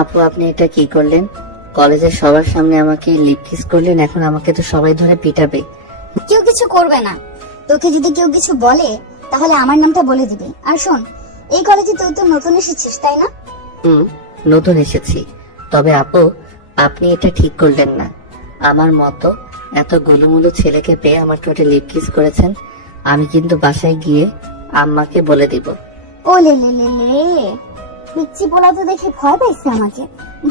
আপু, আপনি এটা কি করলেন? কলেজের সবার সামনে আমাকে লিপ কিস করলেন, এখন আমাকে তো সবাই ধরে পিটাবে। কেউ কিছু করবে না। তোকে যদি কেউ কিছু বলে তাহলে আমার নামটা বলে দিবি। আর শোন, এই কলেজে তুই তো নতুন এসেছিস, তাই না? নতুন এসেছি। তবে আপু, আপনি এটা ঠিক করলেন না। আমার মতো এত গোলুমুলু ছেলেকে পেয়ে আমার ঠোঁটে লিপ কিস করেছেন। আমি কিন্তু বাসায় গিয়ে আম্মাকে বলে দিব। ও লে লে লে লে, পিচ্চি পোলা তো দেখে ভয় পাইছে আমাকে।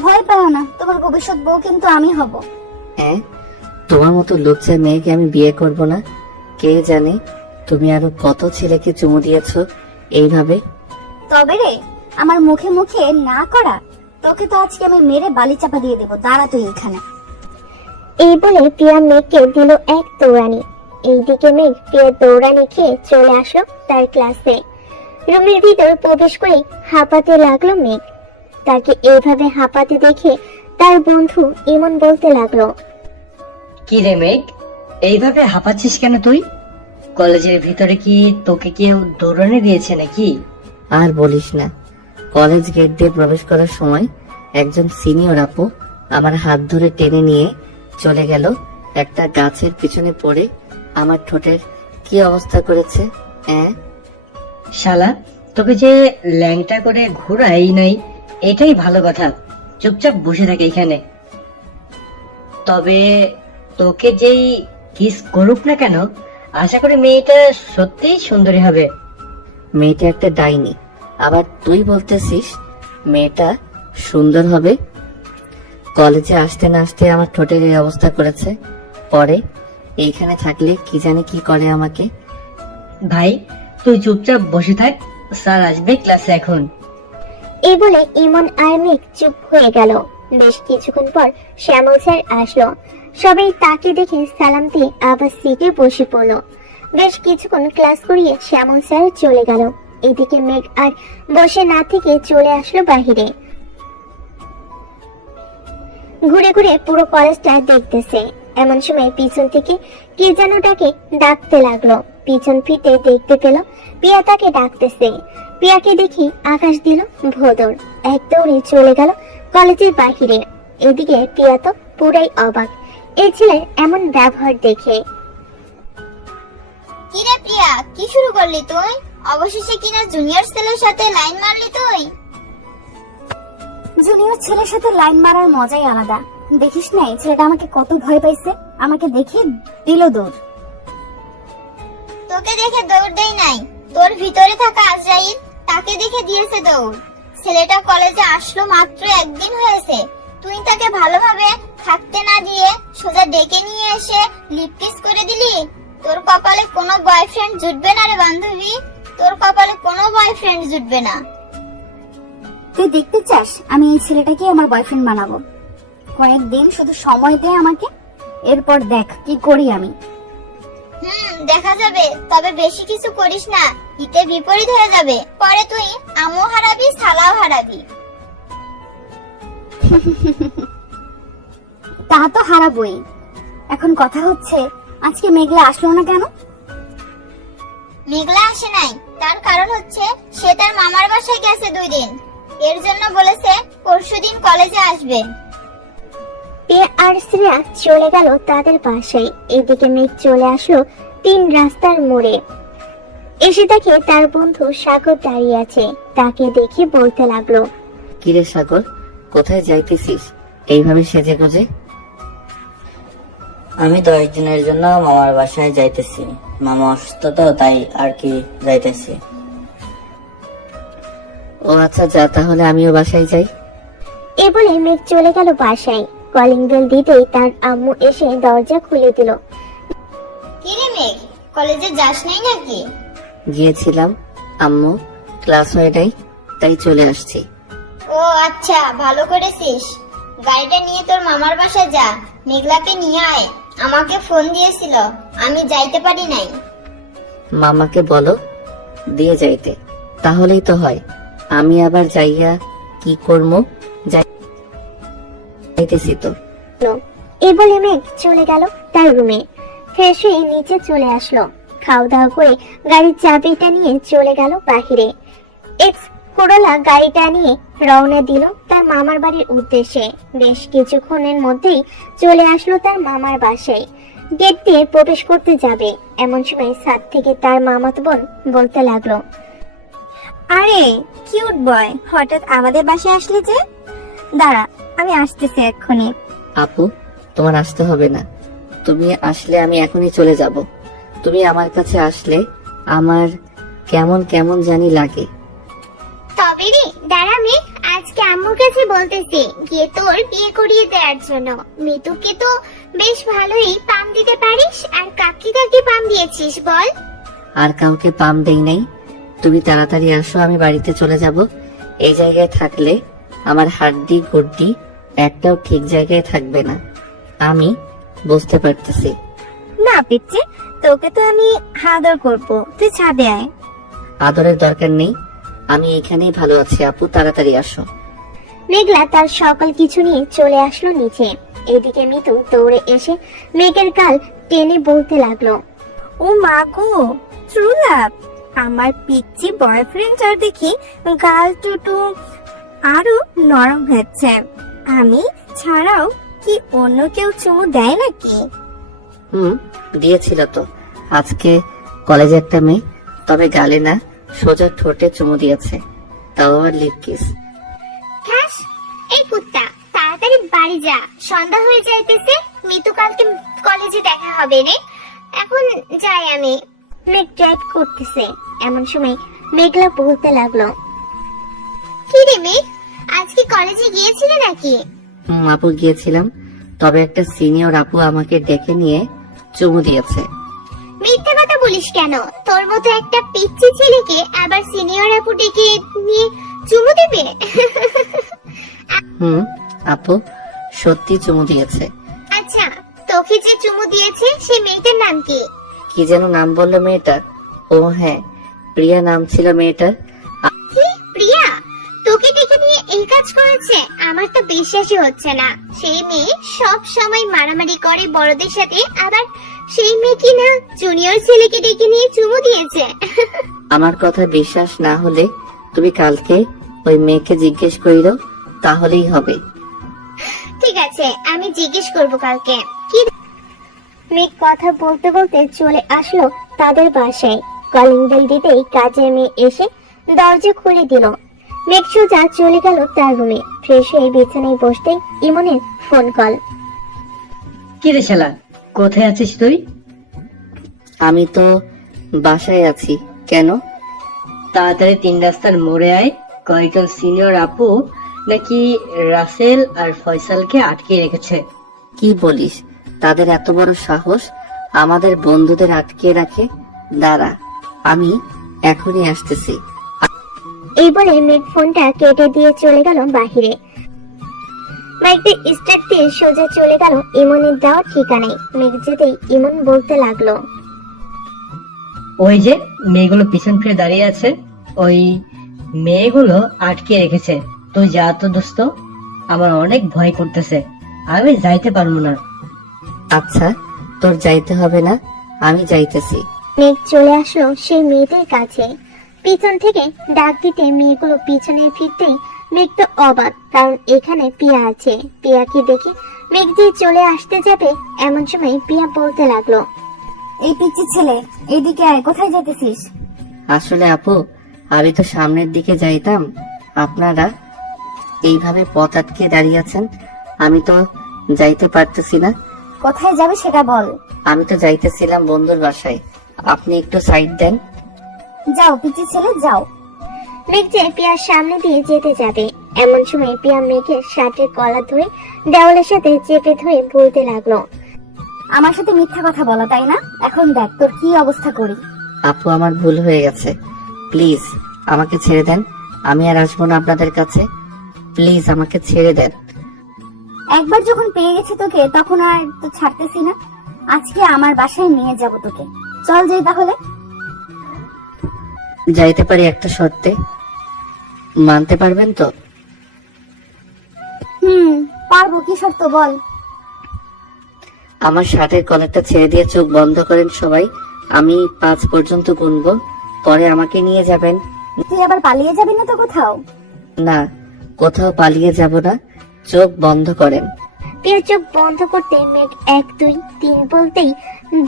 ভয় পাও না, তোমার ভবিষ্যৎ বউ কিন্তু আমি হব। হ্যাঁ, তোমার মতো লুচ্চা মেয়েকে আমি বিয়ে করব না। কে জানে তুমি আরো কত ছেলেকে চুমু দিয়েছ এইভাবে। তবে রে, আমার মুখে মুখে না করা, তোকে তো আজকে আমি মেরে বালি চাপা দিয়ে দেবো। দাঁড়া তুই এখানে। এই বলে প্রিয়া মেঘকে দিল এক দৌড়ানি। এইদিকে মেঘ প্রিয়ার দৌড়ানি খেয়ে চলে আসলো তার ক্লাসে। রুমের ভিতর প্রবেশ করে হাঁপাতে লাগলো মেঘ। তাকে এইভাবে হাঁপাতে দেখে তার বন্ধু ইমন বলতে লাগলো, কি রে মেঘ, এইভাবে হাঁপাচ্ছিস কেন তুই? কলেজের ভিতরে কি তোকে কেউ দৌড়ানি দিয়েছে নাকি? আর বলিস না, কলেজ গেট দিয়ে প্রবেশ করার সময় একজন সিনিয়র আপু আমার হাত ধরে টেনে নিয়ে চলে গেল। একটা গাছের পিছনে পড়ে আমার ঠোঁটের কি অবস্থা করেছে। শালা, তোকে যে ল্যাংটা করে ঘোরাই নাই, এটাই ভালো কথা। চুপচাপ বসে থাকে এখানে। তবে তোকে যেই কিস করুক না কেন, আশা করি মেয়েটা সত্যিই সুন্দরী হবে। মেয়েটা একটা ডাইনি, আবার তুই বলতেছিস মেয়েটা সুন্দর হবে? কলেজে আসতে না আসতে আমার ঠোঁটের এই অবস্থা করেছে। পরে এইখানে থাকলে কি জানি কি করে আমাকে। ভাই, তুই চুপচাপ বসে থাক, স্যার আসবে ক্লাসে এখন। এই বলে ইমন আর মেঘ চুপ হয়ে গেল। বেশ কিছুক্ষণ পর শ্যামল স্যার আসলো। সবাই তাকে দেখে সালাম দিয়ে আবার সিটে বসে পড়লো। বেশ কিছুক্ষণ ক্লাস করিয়ে শ্যামল স্যার চলে গেল। এদিকে মেঘ আর বসে না থেকে চলে আসলো বাহিরে। ঘুরে ঘুরে পুরো কলেজটা দেখতেছে। এমন সময় পিছন থেকে কে যেন তাকে ডাকতে লাগলো। পিছন ফিরতে দেখতে পেল পিয়া তাকে ডাকতেছে। পিয়াকে দেখি আকাশ দিল ভোদর, এক দৌড়ে চলে গেল কলেজের বাহিরে। এদিকে পিয়া তো পুরাই অবাক এই ছেলের এমন ব্যবহার দেখে। কিরে প্রিয়া, কি শুরু করলি তুই? অবশেষে কিনা জুনিয়র ছেলের সাথে লাইন মারলি তুই? জুনিয়র ছেলের সাথে লাইন মারার মজাই আলাদা। দেখিস না এই ছেলেটা আমাকে কত ভয় পাইছে। আমাকে দেখে দিল দৌড়। তোকে দেখে দৌড় দেই নাই, তোর ভিতরে থাকা আজরাইল তাকে দেখে দিয়েছে দৌড়। ছেলেটা কলেজে আসলো মাত্র একদিন হয়েছে, তুই তাকে ভালোভাবে থাকতে না দিয়ে সোজা ডেকে নিয়ে এসে লিপ কিস করে দিলি। তোর কপালে কোনো বয়ফ্রেন্ড জুটবে না রে বান্ধবী, তোর কপালে কোনো বয়ফ্রেন্ড জুটবে না। তুই দেখতে চাস আমি এই ছেলেটাকে আমার বয়ফ্রেন্ড বানাবো? কয়েকদিন শুধু সময় দে আমাকে, এরপর দেখ কি করি আমি। দেখা যাবে, তবে বেশি কিছু করিস না, হিতে বিপরীত হয়ে যাবে। পরে তুই আমও হারাবি, সালাও হারাবি। তা তো হারাবই। এখন কথা হচ্ছে আজকে মেঘলা আসলো না কেন? মেঘলা আসে নাই, তার কারণ হচ্ছে সে তার মামার বাসায় গেছে 2 দিন। এর জন্য বলেছে পরশুদিন কলেজে আসবে। পিয়া আর শ্রেয়া চলে গেল তাদের বাসায়। এদিকে মেঘ চলে আসলো 3 রাস্তার মোড়ে। এসে দেখে তার বন্ধু সাগর দাঁড়িয়ে আছে। তাকে দেখে বলতে লাগলো, কিরে সাগর, কোথায় যাইতেছিস এইভাবে সেজে গুজে? আমি 10 দিনের জন্য মামার বাসায় যাইতেছি। মামা অসুস্থ তো, তাই আর কি যাইতেছি। ও আচ্ছা, যা তাহলে আমিও বাসায় যাই। এ বলে মেঘ চলে গেল বাসায়। কলিং বেল দিতেই তার আম্মু এসে দরজা খুলে দিল। কিরে মেঘ, কলেজে যাস নাই নাকি? গিয়েছিলাম আম্মু, ক্লাস হয়ে নাই তাই চলে আসছি। ও আচ্ছা, ভালো করেছিস। গাড়িটা নিয়ে তোর মামার বাসায় যা, মেঘলাকে নিয়ে আয়। আমাকে ফোন দিয়েছিল, আমি যাইতে পারি নাই। মামাকে বলো দিয়ে যাইতে, তাহলেই তো হয়। আমি আবার যাইয়া কি করবো? যাইতেছি তো। এ বলে মেঘ চলে গেল তার রুমে। ফ্রেশ হয়ে নিচে চলে আসলো। খাওয়া দাওয়া করে গাড়ির চাবিটা নিয়ে চলে গেল বাহিরে। এক্স করোলা গাড়িটা নিয়ে রওনা দিল তার মামার বাড়ির উদ্দেশ্যে। বেশ কিছুক্ষণের মধ্যেই চলে আসলো তার মামার বাসায়। গেট দিয়ে প্রবেশ করতে যাবে এমন সময় ছাদ থেকে তার মামাতো বোন বলতে লাগলো, আরে কিউট বয়, হঠাৎ আমাদের বাসায় আসলে যে? দাঁড়া, আমি আসতেছি এক্ষুনি। আপু, তোমার আসতে হবে না। তুমি আসলে আমি এখনই চলে যাব। তুমি আমার কাছে আসলে আমার কেমন কেমন জানি লাগে। তবে রে দাঁড়া মেঘ, আজকে আম্মুর কাছে বলতেছি গিয়ে তোর বিয়ে করিয়ে দেওয়ার জন্য। মিতুকে তো বেশ ভালোই পাম দিতে পারিস, আর কাকি কাকি পাম দিয়েছিস বল? আর কাউকে পাম দেই নাই। তুমি তাড়াতাড়ি আসো, আমি বাড়িতে চলে যাব। এই জায়গায় থাকলে আমার হাড্ডি গুড্ডি একটাও ঠিক জায়গায় থাকবে না। আমি বুঝতে পারতেছি। না পিচ্ছি, তোকে তো আমি আদর করবো, তুই ছাদে আয়। আদরের দরকার নেই, আমি এখানেই ভালো আছি। আপু তাড়াতাড়ি আসো। মেঘলা তার সকল কিছু নিয়ে চলে আসলো নিচে। এদিকে মিতু দৌড়ে এসে মেঘের গাল টেনে বলতে লাগলো, ও মা গো, ট্রু লাভ! আমার পিচ্ছি বয়ফ্রেন্ডটার দেখি গাল টুটু আরো নরম হচ্ছে। আমি ছাড়াও কি অন্য কেউ চুমু দেয় নাকি? দিয়েছিল তো। আজকে কলেজে একটা মেয়ে, তবে গালে না, সোজা ঠোঁটে চুমু দিয়েছে, তাও আবার লিপ কিস। ঠাস, এই কুত্তা তাড়াতাড়ি বাড়ি যা, সন্ধ্যা হয়ে যাইতেছে। মিতু কালকে কলেজে দেখা হবে রে, এখন যাই আমি। মেঘ ড্রাইভ করতেছে এমন সময় মেঘলা বলতে লাগলো, কি রে মেঘ, আজকে কলেজে গিয়েছিলে নাকি? আপু গিয়েছিলাম, তবে একটা সিনিয়র আপু আমাকে ডেকে নিয়ে চুমু দিয়েছে। মিথ্যা কথা বলিস কেন? তোর মতো একটা পিচ্চি ছেলেকে আবার সিনিয়র আপু ডেকে নিয়ে চুমু দেবে? আপু সত্যি চুমু দিয়েছে। আচ্ছা, তোকে যে চুমু দিয়েছে সেই মেয়েটার নাম কি? কি যেন নাম বললো মেয়েটা? ও হ্যাঁ, প্রিয়া নাম ছিল মেয়েটার। কি প্রিয়া? তোকে ডেকে নিয়ে এই কাজ করেছে? আমার তো বিশ্বাসই হচ্ছে না। সেই মেয়ে সব সময় মারামারি করে বড়দের সাথে, আবার সেই মেয়ে কিনা জুনিয়র ছেলেকে ডেকে নিয়ে চুমু দিয়েছে। আমার কথা বিশ্বাস না হলে তুমি কালকে ওই মেয়েকে জিজ্ঞেস করিল, তাহলেই হবে। ঠিক আছে, আমি জিজ্ঞেস করব কালকে। কি মেঘ কথা বলতে বলতে চলে আসলো তাদের বাসায়। কলিং বেল দিতেই কাজের মেয়ে এসে দরজা খুলে দিল। মেঘ সোজা চলে গেল তার রুমে। ফ্রেশ হয়ে বিছানায় বসতেই ইমনের ফোন কল। কি রে শালা, কোথায় আছিস তুই? আমি তো বাসায় আছি। কেন? তাড়াতাড়ি 3 রাস্তার মোড়ে আয়। কয়েকজন সিনিয়র আপু নাকি রাসেল আর ফয়সালকে আটকে রেখেছে। কি বলিস? তাদের এত বড় সাহস আমাদের বন্ধুদের আটকে রাখে? দাঁড়া, আমি এখনই আসতেছি। এই বলে মেঘ ফোনটা কেটে দিয়ে চলে গেল বাহিরে। বাইকটা স্টার্ট দিয়ে সোজা চলে গেল ইমনের দেওয়া ঠিকানায়। মেঘ যেতেই ইমন বলতে লাগলো, ওই যে মেয়েগুলো পিছন ফিরে দাঁড়িয়ে আছে, ওই মেয়েগুলো আটকে রেখেছে। তুই যা তো দোস্ত, আমার অনেক ভয় করতেছে, আমি যাইতে পারবো না। আচ্ছা, তোর যাইতে হবে না, আমি যাইতেছি। মেঘ চলে আসলো সেই মেয়েদের কাছে। পিছন থেকে ডাক দিতে মেয়েগুলো পিছনে ফিরতেই মেঘ তো অবাক, কারণ এখানে পিয়া আছে। পিয়াকে দেখে মেঘ দিয়ে চলে আসতে যাবে এমন সময় পিয়া বলতে লাগলো, এই পিচ্ছি ছেলে, এদিকে আয়, কোথায় যেতেছিস? আসলে আপু, আমি তো সামনের দিকে যাইতাম, আপনারা এইভাবে পথ আটকে দাঁড়িয়ে আছেন, আমি তো যাইতে পারতেছি না। কোথায় যাবে সেটা বল। আমি তো যাইতেছিলাম বন্ধুর বাসায়, আপনি একটু সাইড দেন। যাও পিচ্ছি ছেলে, যাও। মেঘ যে পিয়ার সামনে দিয়ে যেতে যাবে এমন সময় পিয়া মেঘের শার্টের কলার ধরে দেওয়ালের সাথে চেপে ধরে বলতে লাগলো, আমার সাথে মিথ্যা কথা বলা, তাই না? এখন দেখ তোর কি অবস্থা করি। আপু, আমার ভুল হয়ে গেছে, প্লিজ আমাকে ছেড়ে দেন। আমি আর আসবো না আপনাদের কাছে, প্লিজ আমাকে ছেড়ে দেন। একবার যখন পেয়ে গেছি তোকে, তখন আর তো ছাড়তেছি না। আজকে আমার বাসায় নিয়ে যাব তোকে। চল যাই তাহলে। যাইতে পারি একটা শর্তে, মানতে পারবেন তো? পারবো। কি শর্ত বল। আমার শার্টের কলারটা ছেড়ে দিয়ে চোখ বন্ধ করেন সবাই, আমি 5 পর্যন্ত গুনবো, পরে আমাকে নিয়ে যাবেন তুই আবার পালিয়ে যাবি না তো কোথাও? না, কোথাও পালিয়ে যাব না। চোখ বন্ধ করেন। প্রিয়া চোখ বন্ধ করতে মেঘ 1 2 3 বলতেই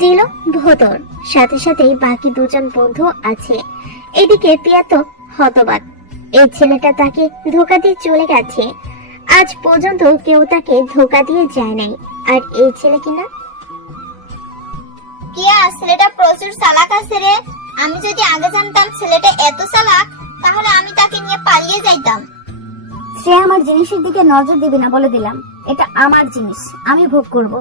দিল ভোতর। সাথে সাথেই বাকি দুজন বন্ধু আছে। এদিকে প্রিয়া তো হতবাক। এই ছেলেটা তাকে ধোকা দিয়ে চলে গেছে। আজ পর্যন্ত কেউ তাকে ধোকা দিয়ে যায় নাই, আর এই ছেলে কিনা। কিয়া, ছেলেটা প্রচুর চালাক আছে রে। আমি যদি আগে জানতাম ছেলেটা এত চালাক, তাহলে আমি তাকে নিয়ে পালিয়ে যাইতাম। সে আমার জিনিসের দিকে নজর দিবি না বলে দিলাম। এটা আমার জিনিস, আমি ভোগ করব।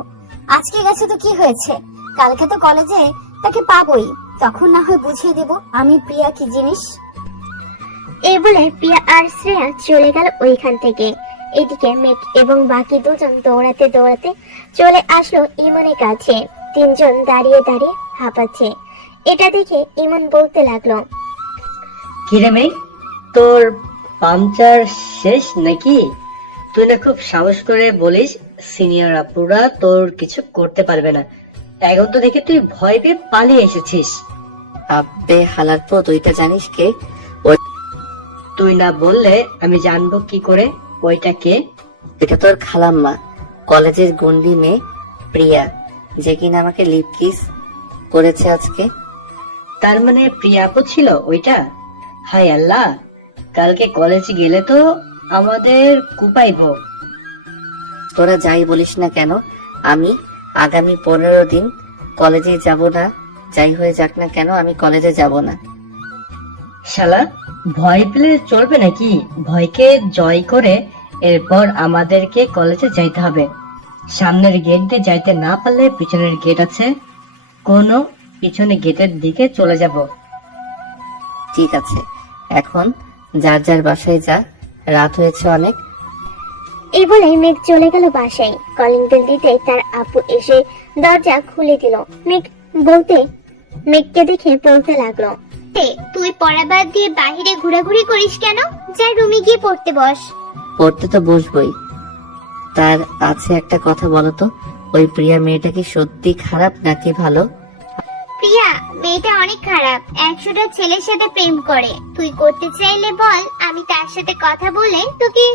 আজকে গেছে তো কি হয়েছে, কালকে তো কলেজে তাকে পাবোই, তখন না হয় বুঝিয়ে দেব আমি প্রিয়া কি জিনিস। এই বলে প্রিয়া আর শ্রেয়া চলে গেল ওইখান থেকে। এদিকে মেঘ এবং বাকি দুজন দৌড়াতে দৌড়াতে চলে আসলো ইমনের কাছে। তিনজন দাঁড়িয়ে দাঁড়িয়ে হাঁপাচ্ছে। এটা দেখে ইমন বলতে লাগলো, কিরে মেঘ, তোর পাংচার শেষ নাকি? তুই না খুব সাহস করে বলিস সিনিয়র আপুরা তোর কিছু করতে পারবে না। এখন তো দেখে তুই ভয় পেয়ে পালিয়ে এসেছিস। আব্বে হালার পো, তুইটা জানিস কে? তুই না বললে আমি জানবো কি করে ওইটা কে? এটা তোর খালাম্মা, কলেজের গন্ডি মেয়ে প্রিয়া, যে কিনা আমাকে লিপ কিস করেছে আজকে। তার মানে প্রিয়া আপু ছিল ওইটা? হায় আল্লাহ, কালকে কলেজ গেলে তো আমাদের কুপাইবো। তোরা যাই বলিস না কেন, আমি আগামী 15 দিন কলেজে যাব না। যাই হয়ে যাক না কেন, আমি কলেজে যাব না। শালা, ভয় পেলে চলবে নাকি? ভয়কে জয় করে এরপর আমাদেরকে কলেজে যাইতে হবে। সামনের গেট দিয়ে যাইতে না পারলে পিছনের গেট আছে, কোনো পিছনে গেটের দিকে চলে যাব। ঠিক আছে, এখন যার যার বাসায় যা, রাত হয়েছে অনেক। এই বলে মেঘ চলে গেল বাসায়। কলিং বেল দিতে তার আপু এসে দরজা খুলে দিল। মেঘকে দেখে বলতে লাগলো, তুই পড়া বাদ দিয়ে বাহিরে ঘোরাঘুরি করিস কেন? যা রুমে গিয়ে পড়তে বস। পড়তে তো বসবই, তার আছে একটা কথা বলো তো, ওই প্রিয়া মেয়েটা কি সত্যি খারাপ নাকি ভালো? প্রিয়া মেয়েটা অনেক খারাপ, 100টা ছেলের সাথে প্রেম করে। তুই করতে চাইলে বল, আমি তার সাথে কথা বলে তোকে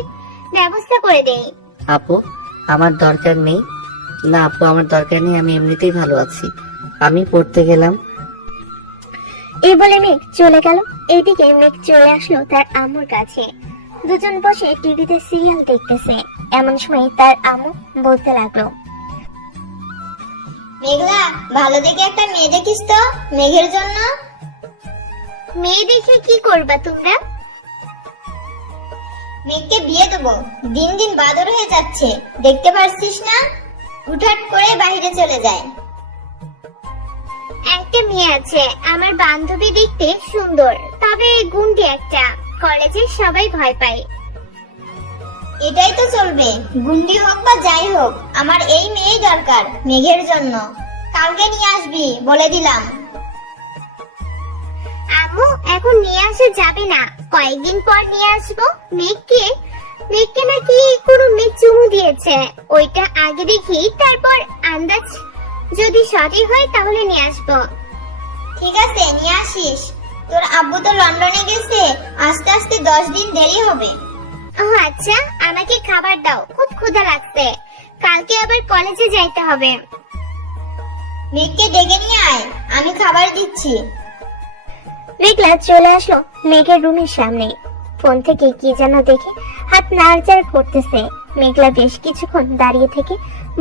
ব্যবস্থা করে দেই। আপু, আমার দরকার নেই। না আপু, আমার দরকার নেই, আমি এমনিতেই ভালো আছি। আমি পড়তে গেলাম। এই বলে মেঘ চলে গেল। এইদিকে মেঘ চলে আসলো তার আম্মুর কাছে। দুজন বসে টিভিতে সিরিয়াল দেখতেছে। এমন সময় তার আম্মু বলতে লাগলো, মেঘলা, ভালো দেখে একটা মেয়ে দেখিস তো মেঘের জন্য। মেয়ে দেখে কি করবা তোমরা? মেঘকে বিয়ে দেবো। দিন দিন বাদর হয়ে যাচ্ছে, দেখতে পারছিস না? হুটহাট করে বাইরে চলে যায়। একটা মেয়ে আছে আমার বান্ধবী, দেখতে সুন্দর, তবে গুন্ডি একটা। কলেজে সবাই ভয় পায়। এটাই তো চলবে, গুন্ডি হোক বা যাই হোক, আমার এই মেয়েই দরকার মেঘের জন্য। কালকে নিয়ে আসবি বলে দিলাম। আম্মু, এখন নিয়ে আসা যাবে না, কয়েকদিন পর নিয়ে আসবো। মেঘকে নাকি কোনো মেয়ে চুমু দিয়েছে, ওইটা আগে দেখি, তারপর আন্দাজ যদি সঠিক হয় তাহলে নিয়ে আসবো। ঠিক আছে, নিয়ে আসিস। তোর আব্বু তো লন্ডনে গেছে, আস্তে আস্তে 10 দিন দেরি হবে। ও আচ্ছা, আমাকে খাবার দাও, খুব ক্ষুধা লাগছে। কালকে আবার কলেজে যাইতে হবে। মেঘকে ডেকে নিয়ে আয়, আমি খাবার দিচ্ছি। মেঘলা চলে আসলো মেঘের রুমের সামনে। ফোন থেকে কি যেন দেখে হাত নাড়াচাড়া করতেছে। মেঘলা বেশ কিছুক্ষণ দাঁড়িয়ে থেকে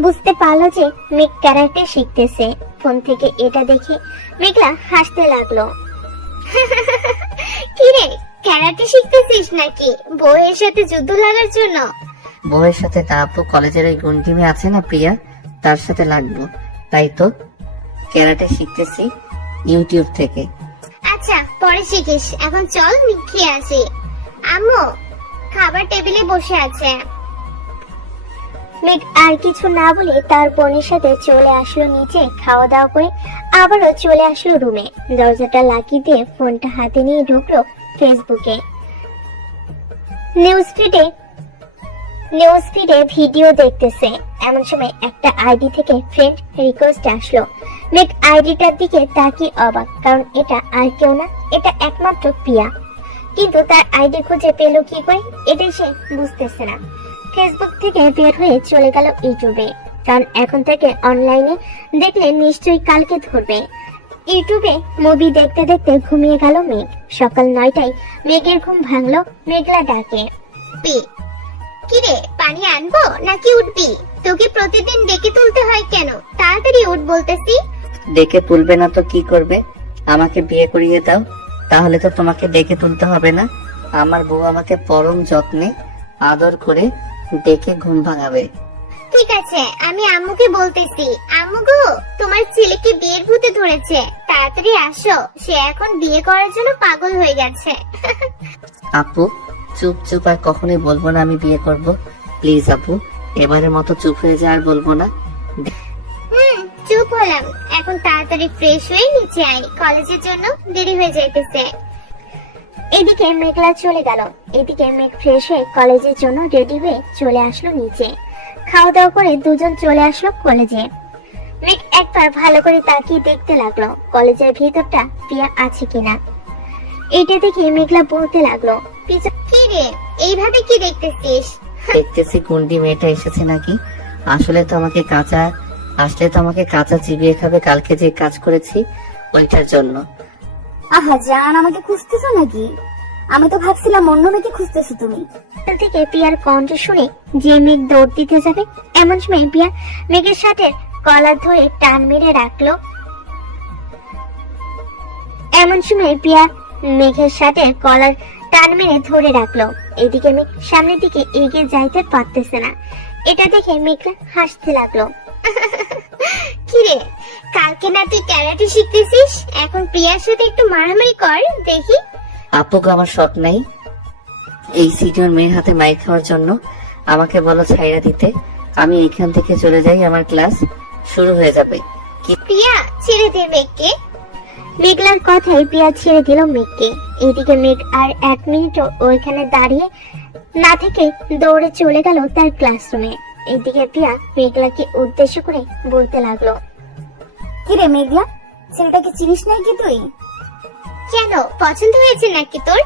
বুঝতে পারলো যে মেঘ ক্যারাটে শিখতেছে। ফোন থেকে এটা দেখে মেঘলা হাসতে লাগলো। কিরে, ক্যারাটে শিখতেছিস নাকি বউয়ের সাথে যুদ্ধ লাগার জন্য? বউয়ের সাথে না আপু, কলেজের ওই গুন্ডি মেয়ে আছে না প্রিয়া, তার সাথে লাগবো। তাই তো ক্যারাটে শিখতেছি ইউটিউব থেকে। আচ্ছা, পরে শিখিস, এখন চল খেয়ে আসি। আম্মু, খাবার টেবিলে বসে আছে। মেঘ আর কিছু না বলে তার বোনের সাথে চলে আসলো নিচে খাওয়া দাওয়া করে। আবারও চলে আসলো রুমে। দরজাটা লাগিয়ে দিয়ে ফোনটা হাতে নিয়ে ঢুকলো ফেসবুকে। নিউজ ফিডে ভিডিও দেখতেছে। এমন সময় একটা আইডি থেকে ফ্রেন্ড রিকোয়েস্ট আসলো। মেঘ আইডিটার দিকে তাকিয়ে অবাক, কারণ এটা আর কেউ না, এটা একমাত্র প্রিয়া। কিন্তু তার আইডি খুঁজে পেল কি করে এটাই সে বুঝতেছে না। ফেসবুক থেকে বের হয়ে চলে গেল ইউটিউবে, কারণ এখন থেকে অনলাইনে দেখলে নিশ্চয়ই কালকে ধরবে। ইউটিউবে মুভি দেখতে দেখতে ঘুমিয়ে গেল মেঘ। সকাল 9টায় মেঘের ঘুম ভাঙলো মেঘলা ডাকে। কি রে, পানি আনবো নাকি উঠবি? তোকে প্রতিদিন ডেকে তুলতে হয় কেন? তাড়াতাড়ি উঠ বলতেছি। ডেকে তুলবে না তো কি করবে? আমাকে বিয়ে করিয়ে দাও, তাহলে তো তোমাকে ডেকে তুলতে হবে না। আমার বউ আমাকে পরম যত্নে আদর করে ডেকে ঘুম ভাঙাবে। ঠিক আছে, আমি আম্মুকে বলতেছি। আম্মু গো, তোমার ছেলেকে বিয়ের ভূতে ধরেছে, তাড়াতাড়ি আসো, সে এখন বিয়ে করার জন্য পাগল হয়ে গেছে। আপু চুপ চুপ, আর কখনোই বলবো না আমি বিয়ে করব। প্লিজ আপু, এবারের মতো চুপ হয়ে যা, আর বলবো না। চুপ হলাম। এখন তাড়াতাড়ি ফ্রেশ হয়ে নিচে আয়, কলেজের জন্য দেরি হয়ে যাইতেছে। এদিকে মেঘলা চলে গেল। এদিকে মেঘ ফ্রেশ হয়ে কলেজের জন্য রেডি হয়ে চলে আসলো নিচে। খাওয়া দাওয়া করে দুজন চলে আসলো কলেজে। মেঘ একবার ভালো করে তাকিয়ে দেখতে লাগলো কলেজের ভিতরটা প্রিয়া আছে কিনা। এইটা দেখে মেঘলা বলতে লাগলো, কি রে, এইভাবে কি দেখতেছিস? দেখতেছি কুন্ডি মেয়েটা এসেছে নাকি। আসলে তো আমাকে কাঁচা চিবিয়ে খাবে, কালকে যে কাজ করেছি ওইটার জন্য। আহা জান, আমাকে খুঁজতেছো নাকি? আমি তো ভাবছিলাম অন্য মেয়েকে খুঁজতেছো তুমি। থেকে প্রিয়ার কণ্ঠ শুনে যে মেঘ দৌড় দিতে যাবে, এমন সময় প্রিয়া মেঘের শার্টের কলার ধরে টান মেরে রাখলো। এদিকে মেঘ সামনের দিকে এগিয়ে যাইতে পারতেছে না। এটা দেখে মেঘলা হাসতে লাগলো। কি রে, কালকে না তুই ক্যারাটে শিখতেছিস, এখন প্রিয়ার সাথে একটু মারামারি কর দেখি। আপুকে আমার শখ নাই এই সিনিয়র মেয়ের হাতে মাইর খাওয়ার জন্য। আমাকে বলো ছাইরা দিতে, আমি এখান থেকে চলে যাই, আমার ক্লাস শুরু হয়ে যাবে। প্রিয়া, ছেড়ে দে মেঘকে। মেঘলার কথাই প্রিয়া ছেড়ে দিল মেঘকে। এদিকে মেঘ আর 1 মিনিটও ওইখানে দাঁড়িয়ে না থেকে দৌড়ে চলে গেল তার ক্লাসরুমে। এদিকে প্রিয়া মেঘলাকে উদ্দেশ্য করে বলতে লাগলো, কি রে মেঘলা, ছেলেটাকে চিনিস নাই কি তুই? কেন, পছন্দ হয়েছে নাকি তোর?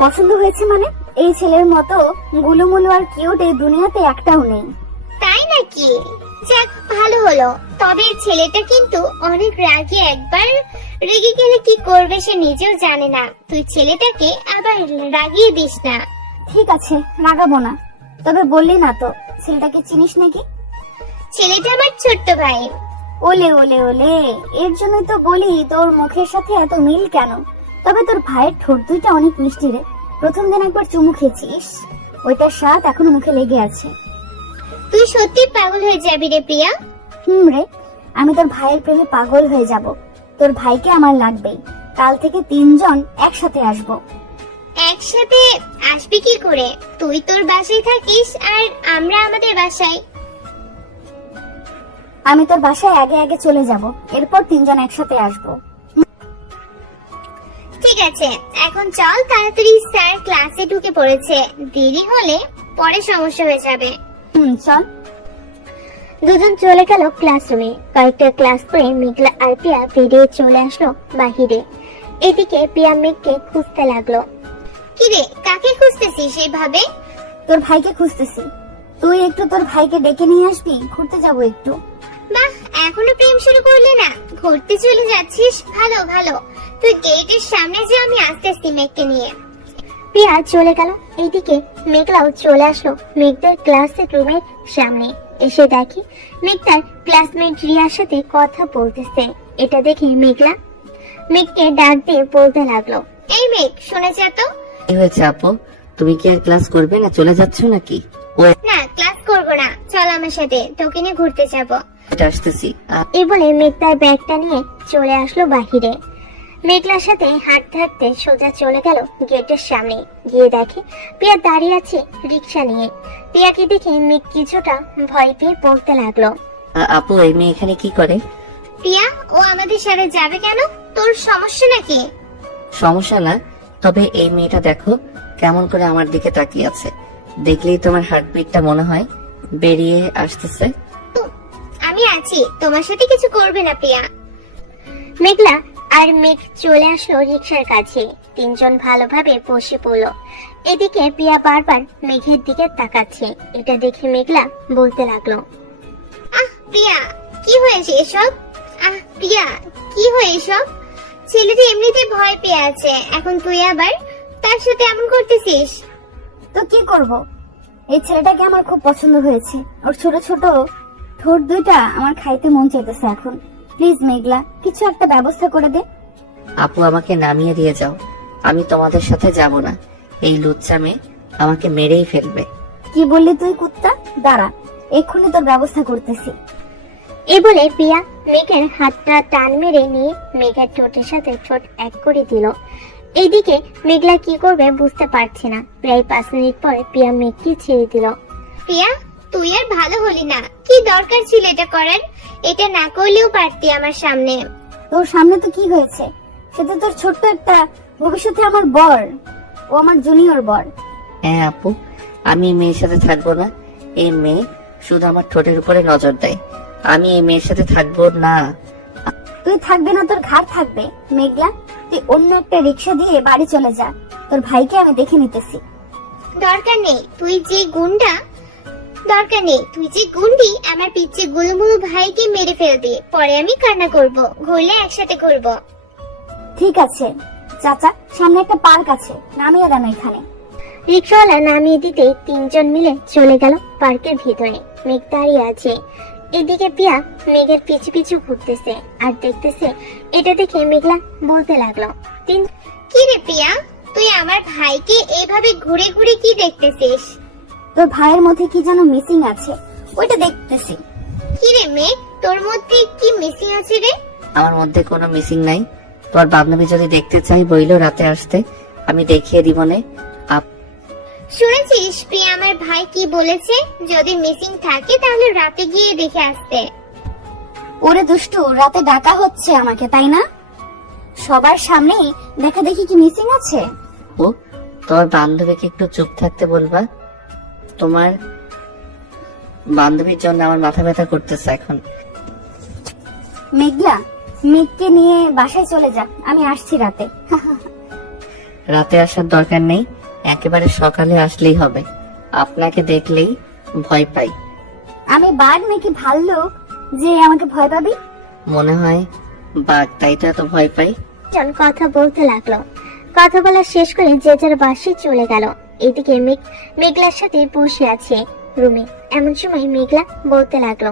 পছন্দ হয়েছে মানে? এই ছেলের মতো গুলুমুলু আর কিউট এই দুনিয়াতে একটাও নেই। তাই নাকি? যাক, ভালো হলো। তবে ছেলেটা কিন্তু অনেক রাগী, একবার রেগে গেলে কি করবে সে নিজেও জানে না। তুই ছেলেটাকে আবার রাগিয়ে দিস না। ঠিক আছে, রাগাবো না। তবে বললি না তো ছেলেটাকে চিনিস নাকি? ছেলেটা আমার ছোট্ট ভাই। ওলে ওলে ওলে, এর জন্যই তো বলি তোর মুখের সাথে এত মিল কেন। তবে তোর ভাইয়ের ঠোঁট দুইটা অনেক মিষ্টি রে। প্রথম দিন একবার চুমু খেয়েছিস, ওইটার স্বাদ এখনো মুখে লেগে আছে। তুই সত্যি পাগল হয়ে যাবি রে প্রিয়া। রে, আমি তোর ভাইয়ের প্রেমে পাগল হয়ে যাব। তোর ভাইকে আমার লাগবেই। কাল থেকে 3 জন একসাথে আসবো। একসাথে আসবি কি করে? তুই তোর বাসায় থাকিস আর আমরা আমাদের বাসায়। আমি তোর বাসায় আগে আগে চলে যাব, এরপর 3 জন একসাথে আসবো। ঠিক আছে, এখন চল তাড়াতাড়ি, স্যার ক্লাসে ঢুকে পড়েছে, দেরি হলে পরে সমস্যা হয়ে যাবে। চল। দুজন চলে গেল ক্লাসরুমে। কয়েকটা ক্লাস করে মেঘলা আর প্রিয়া বেরিয়ে চলে আসলো বাহিরে। এদিকে প্রিয়া মেঘকে খুঁজতে লাগলো। কি রে, কাকে খুঁজতেছিস এইভাবে? তোর ভাইকে খুঁজতেছি। তুই একটু তোর ভাইকে ডেকে নিয়ে আসবি, ঘুরতে যাবো একটু। বাহ, এখনো প্রেম শুরু করলি না? ঘুরতে চলে যাচ্ছিস, ভালো ভালো। তুই গেটের সামনে যে, আমি আসতেছি মেঘকে নিয়ে। প্রিয়া চলে গেল। এইদিকে মেঘলাও চলে আসলো মেঘদের ক্লাসের রুমের সামনে। এসে দেখি মেঘ তার ক্লাসমেট রিয়ার সাথে কথা বলতেছে। এটা দেখে মেঘলা মেঘকে ডাক দিয়ে বলতে লাগলো, এই মেঘ, শুনে যা তো। কি হয়েছে আপু, তুমি কি আর ক্লাস করবে না? চলে যাচ্ছ নাকি? না, ক্লাস করব না, চল আমার সাথে, তোকে নিয়ে ঘুরতে যাব। আসতেছি। এই বলে মেঘ তার ব্যাগটা নিয়ে চলে আসলো বাহিরে। মেঘলার সাথে হাঁটতে হাঁটতে সোজা চলে গেল গেটের সামনে। গিয়ে দেখে প্রিয়া দাঁড়িয়ে আছে রিক্সা নিয়ে। প্রিয়াকে দেখে মেঘ কিছুটা ভয় পেয়ে পড়তে লাগলো। আপু, এই মেয়ে এখানে কি করে? প্রিয়া, ও আমাদের সাথে যাবে কেন? তোর সমস্যা নাকি? সমস্যা না, তবে এই মেয়েটা দেখো কেমন করে আমার দিকে তাকিয়ে আছে। দেখলেই তোমার হার্টবিটটা মনে হয় বেরিয়ে আসতেছে। আমি আছি, তোমার সাথে কিছু করবে না প্রিয়া। মেঘলা আর মেঘ চলে আসলো রিক্সার কাছে। তিনজন ভালোভাবে বসে পড়লো। এদিকে পিয়া বারবার মেঘের দিকে তাকাচ্ছে। এটা দেখে মেঘলা বলতে লাগলো, প্রিয়া কি হয়েছে এসব? প্রিয়া কি হয়ে এসব? ছেলেটা এমনিতে ভয় পেয়ে আছে, এখন তুই আবার তার সাথে এমন করতেছিস? তো কি করব? এই ছেলেটাকে আমার খুব পছন্দ হয়েছে। ওর ছোট ছোট ঠোঁট দুইটা আমার খাইতে মন চাইতেছে এখন। প্লিজ মেঘলা, কিছু একটা ব্যবস্থা করে দে। আপু আমাকে নামিয়ে দিয়ে যাও, আমি তোমাদের সাথে যাব না। এই লুচ্চা মেয়ে আমাকে মেরেই ফেলবে। কি বললি তুই কুত্তা? দাঁড়া, এক্ষুনি তোর ব্যবস্থা করতেছি। এই বলে পিয়া মেঘের হাতটা টান মেরে নিয়ে মেঘের ঠোঁটের সাথে ঠোঁট এক করে দিল। এইদিকে মেঘলা কি করবে বুঝতে পারছে না। প্রায় 5 মিনিট পরে পিয়া মেঘকে ছেড়ে দিল। প্রিয়া তুই আর ভালো হলি না, কি দরকার ছিল এটা করার? এটা না করলেও পারতি আমার সামনে। তোর সামনে তো কি হয়েছে? সে তো তোর ছোট্ট একটা, ভবিষ্যতে আমার বর। ও আমার জুনিয়র বর। হ্যাঁ আপু, আমি এই মেয়ের সাথে থাকবো না। এই মেয়ে শুধু আমার ঠোঁটের উপরে নজর দেয়। আমি এই মেয়ের সাথে থাকবো না। তুই থাকবে না, তোর ঘাট থাকবে। মেঘলা, তুই অন্য একটা রিক্সা দিয়ে বাড়ি চলে যা। তোর ভাইকে আমি দেখে নিতেছি। দরকার নেই তুই যে গুন্ডি আমার পিচ্ছে গুলুমুলু ভাইকে মেরে ফেলবি, পরে আমি কান্না করব, ঘুরলে একসাথে ঘুরবো। ঠিক আছে চাচা, সামনে একটা পার্ক আছে, নামিয়ে দেন এখানে। রিক্সাওয়ালা নামিয়ে দিতেই তিনজন মিলে চলে গেল পার্কের ভিতরে। মেঘ দাঁড়িয়ে আছে। এদিকে পিয়া মেঘের পিছু পিছু ঘুরতেছে আর দেখতেছে। এটা দেখে মেঘলা বলতে লাগলো, কি রে প্রিয়া, তুই আমার ভাইকে এইভাবে ঘুরে ঘুরে কি দেখতেছিস? তোর ভাইয়ের মধ্যে কি যেন মিসিং আছে, ওইটা দেখতেছি। কি রে মেঘ, তোর মধ্যে কি মিসিং আছে রে? আমার মধ্যে কোনো মিসিং নাই। তোর বান্ধবী যদি দেখতে চাই বইলো রাতে আসতে, আমি দেখিয়ে দিব নে। শুনেছিস প্রিয়া আমার ভাই কি বলেছে? যদি মিসিং থাকে তাহলে রাতে গিয়ে দেখে আসতে। ওরে দুষ্টু, রাতে ডাকা হচ্ছে আমাকে, তাই না? সবার সামনে দেখা দেখি কি মিসিং আছে। ও, তোর বান্ধবীকে একটু চুপ থাকতে বলবা। তোমার বান্ধবীর জন্য আমার মাথা ব্যথা করতেছে এখন। মেঘলা, মেঘকে নিয়ে বাসায় চলে যা, আমি আসছি রাতে। রাতে আসার দরকার নেই, একেবারে সকালে আসলেই হবে। আপনাকে দেখলেই ভয় পাই। আমি বাঘ নাকি ভাল্লুক যে আমাকে ভয় পাবি? মনে হয় বাঘ, তাই তো এত ভয় পাই। জন কথা বলতে লাগলো। কথা বলা শেষ করে যে যার বাসায় চলে গেল। এদিকে মেঘলার সাথে বসে আছে রুমে। এমন সময় মেঘলা বলতে লাগলো,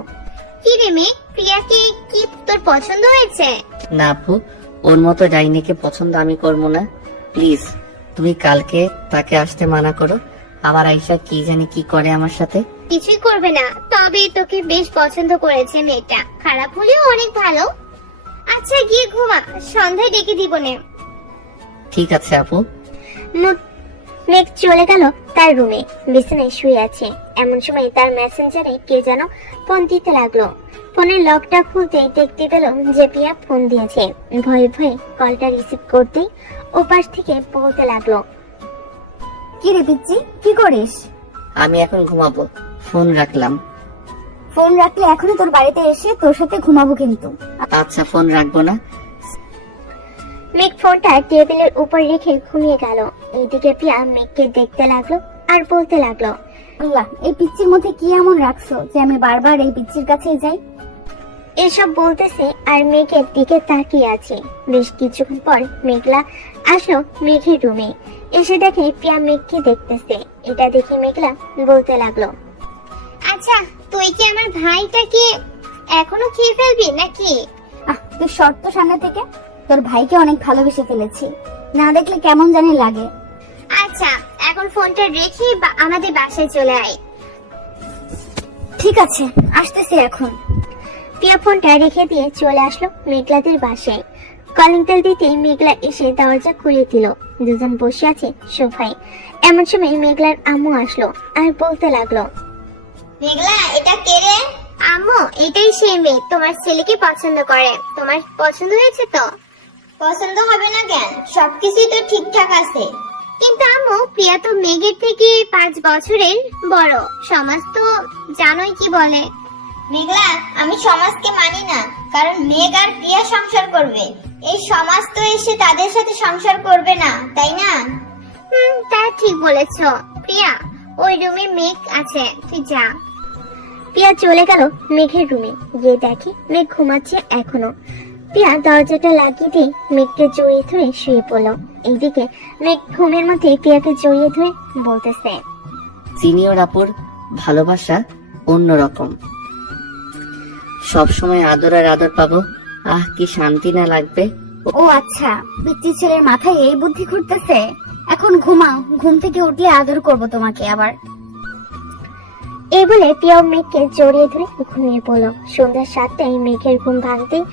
কি রে মেঘ, প্রিয়াকে কি তোর পছন্দ হয়েছে? না আপু, ওর মতো ডাইনিকে পছন্দ আমি করবো না। প্লিজ তুমি কালকে তাকে আসতে মানা করো। আবার আইসা কি জানি কি করে আমার সাথে। কিছুই করবে না, তবে তোকে বেশ পছন্দ করেছে মেয়েটা, খারাপ হলেও অনেক ভালো। আচ্ছা গিয়ে ঘুমা, সন্ধ্যায় ডেকে দিব নে। ঠিক আছে আপু। মেঘ চলে গেল তার রুমে। বিছানায় শুয়ে আছে। এমন সময় তার মেসেঞ্জারে কে যেন ফোন দিতে লাগলো। ফোনের লকটা খুলতেই দেখতে পেল যে পিয়া ফোন দিয়েছে। ভয়ে ভয়ে কলটা রিসিভ করতেই ওপাশ থেকে বলতে লাগলো, কি রে পিচ্ছি, কি করিস? আমি এখন ঘুমাবো, ফোন রাখলাম। ফোন রাখলে এখনই তোর বাড়িতে এসে তোর সাথে ঘুমাবো কিন্তু। আচ্ছা ফোন রাখবো না। মেঘ ফোনটা টেবিলের উপর রেখে ঘুমিয়ে গেল। এইদিকে পিয়া মেঘকে দেখতে লাগলো আর বলতে লাগলো, আল্লাহ, এই পিচ্চির মধ্যে কি এমন রাখছো যে আমি বারবার এই পিচ্চির কাছে যাই? এসব বলতেছে আর মেঘের দিকে তাকিয়ে আছে। বেশ কিছুক্ষণ পর মেঘলা আসলো মেঘের রুমে। এসে দেখে পিয়া মেঘকে দেখতেছে। এটা দেখে মেঘলা বলতে লাগলো, আচ্ছা তুই কি আমার ভাইটাকে এখনো খেয়ে ফেলবি নাকি? তুই শর্ত সামনে থেকে। তোর ভাইকে অনেক ভালোবেসে ফেলেছি, না দেখলে কেমন জানি লাগে। আচ্ছা এখন ফোনটা রেখে আমাদের বাসায় চলে আয়। ঠিক আছে, আসতেছি এখন। পিয়া ফোনটা রেখে দিয়ে চলে আসলো মেঘলাদের বাসায়। কলিং বেল দিতেই মেঘলা এসে দরজা খুলে দিল। দুজন বসে আছে সোফায়। এমন সময় মেঘলার আম্মু আসলো আর বলতে লাগলো, মেঘলা এটা কে রে? আম্মু এটাই সেই মেয়ে, তোমার ছেলেকে পছন্দ করে। তোমার পছন্দ হয়েছে তো? পছন্দ হবে না কেন, সবকিছুই তো ঠিকঠাক আছে। কিন্তু আম্মু প্রিয়া তো মেঘের থেকে 5 বছরের বড়, সমাজ তো জানোই কি বলে। মেঘলা আমি সমাজকে মানি না, কারণ মেঘ আর প্রিয়া সংসার করবে। এই সমাজ তো এসে তাদের সাথে সংসার করবে না, তাই না? তা ঠিক বলেছো। প্রিয়া, ওই রুমে মেঘ আছে, তুই যা। প্রিয়া চলে গেল মেঘের রুমে, গিয়ে দেখে মেঘ ঘুমাচ্ছে এখনো। প্রিয়া দরজাটা লাগিয়ে দিয়ে মেঘকে জড়িয়ে ধরে শুয়ে পড়লো। এইদিকে মেঘ ঘুমের মধ্যে প্রিয়াকে জড়িয়ে ধরে বলতেছে, সিনিয়র আপুর ভালোবাসা অন্যরকম, সব সময় আদর আর আদর পাবো, আহ কি শান্তি না লাগবে। ও আচ্ছা, পিচ্চি ছেলের মাথায় এই বুদ্ধি ঘুরতেছে। এখন ঘুমাও, ঘুম থেকে উঠলে আদর করব তোমাকে আবার। এই বলে প্রিয়াও মেঘকে জড়িয়ে ধরে ঘুমিয়ে পড়লো। সন্ধ্যা 7টায় মেঘের ঘুম ভাঙতেই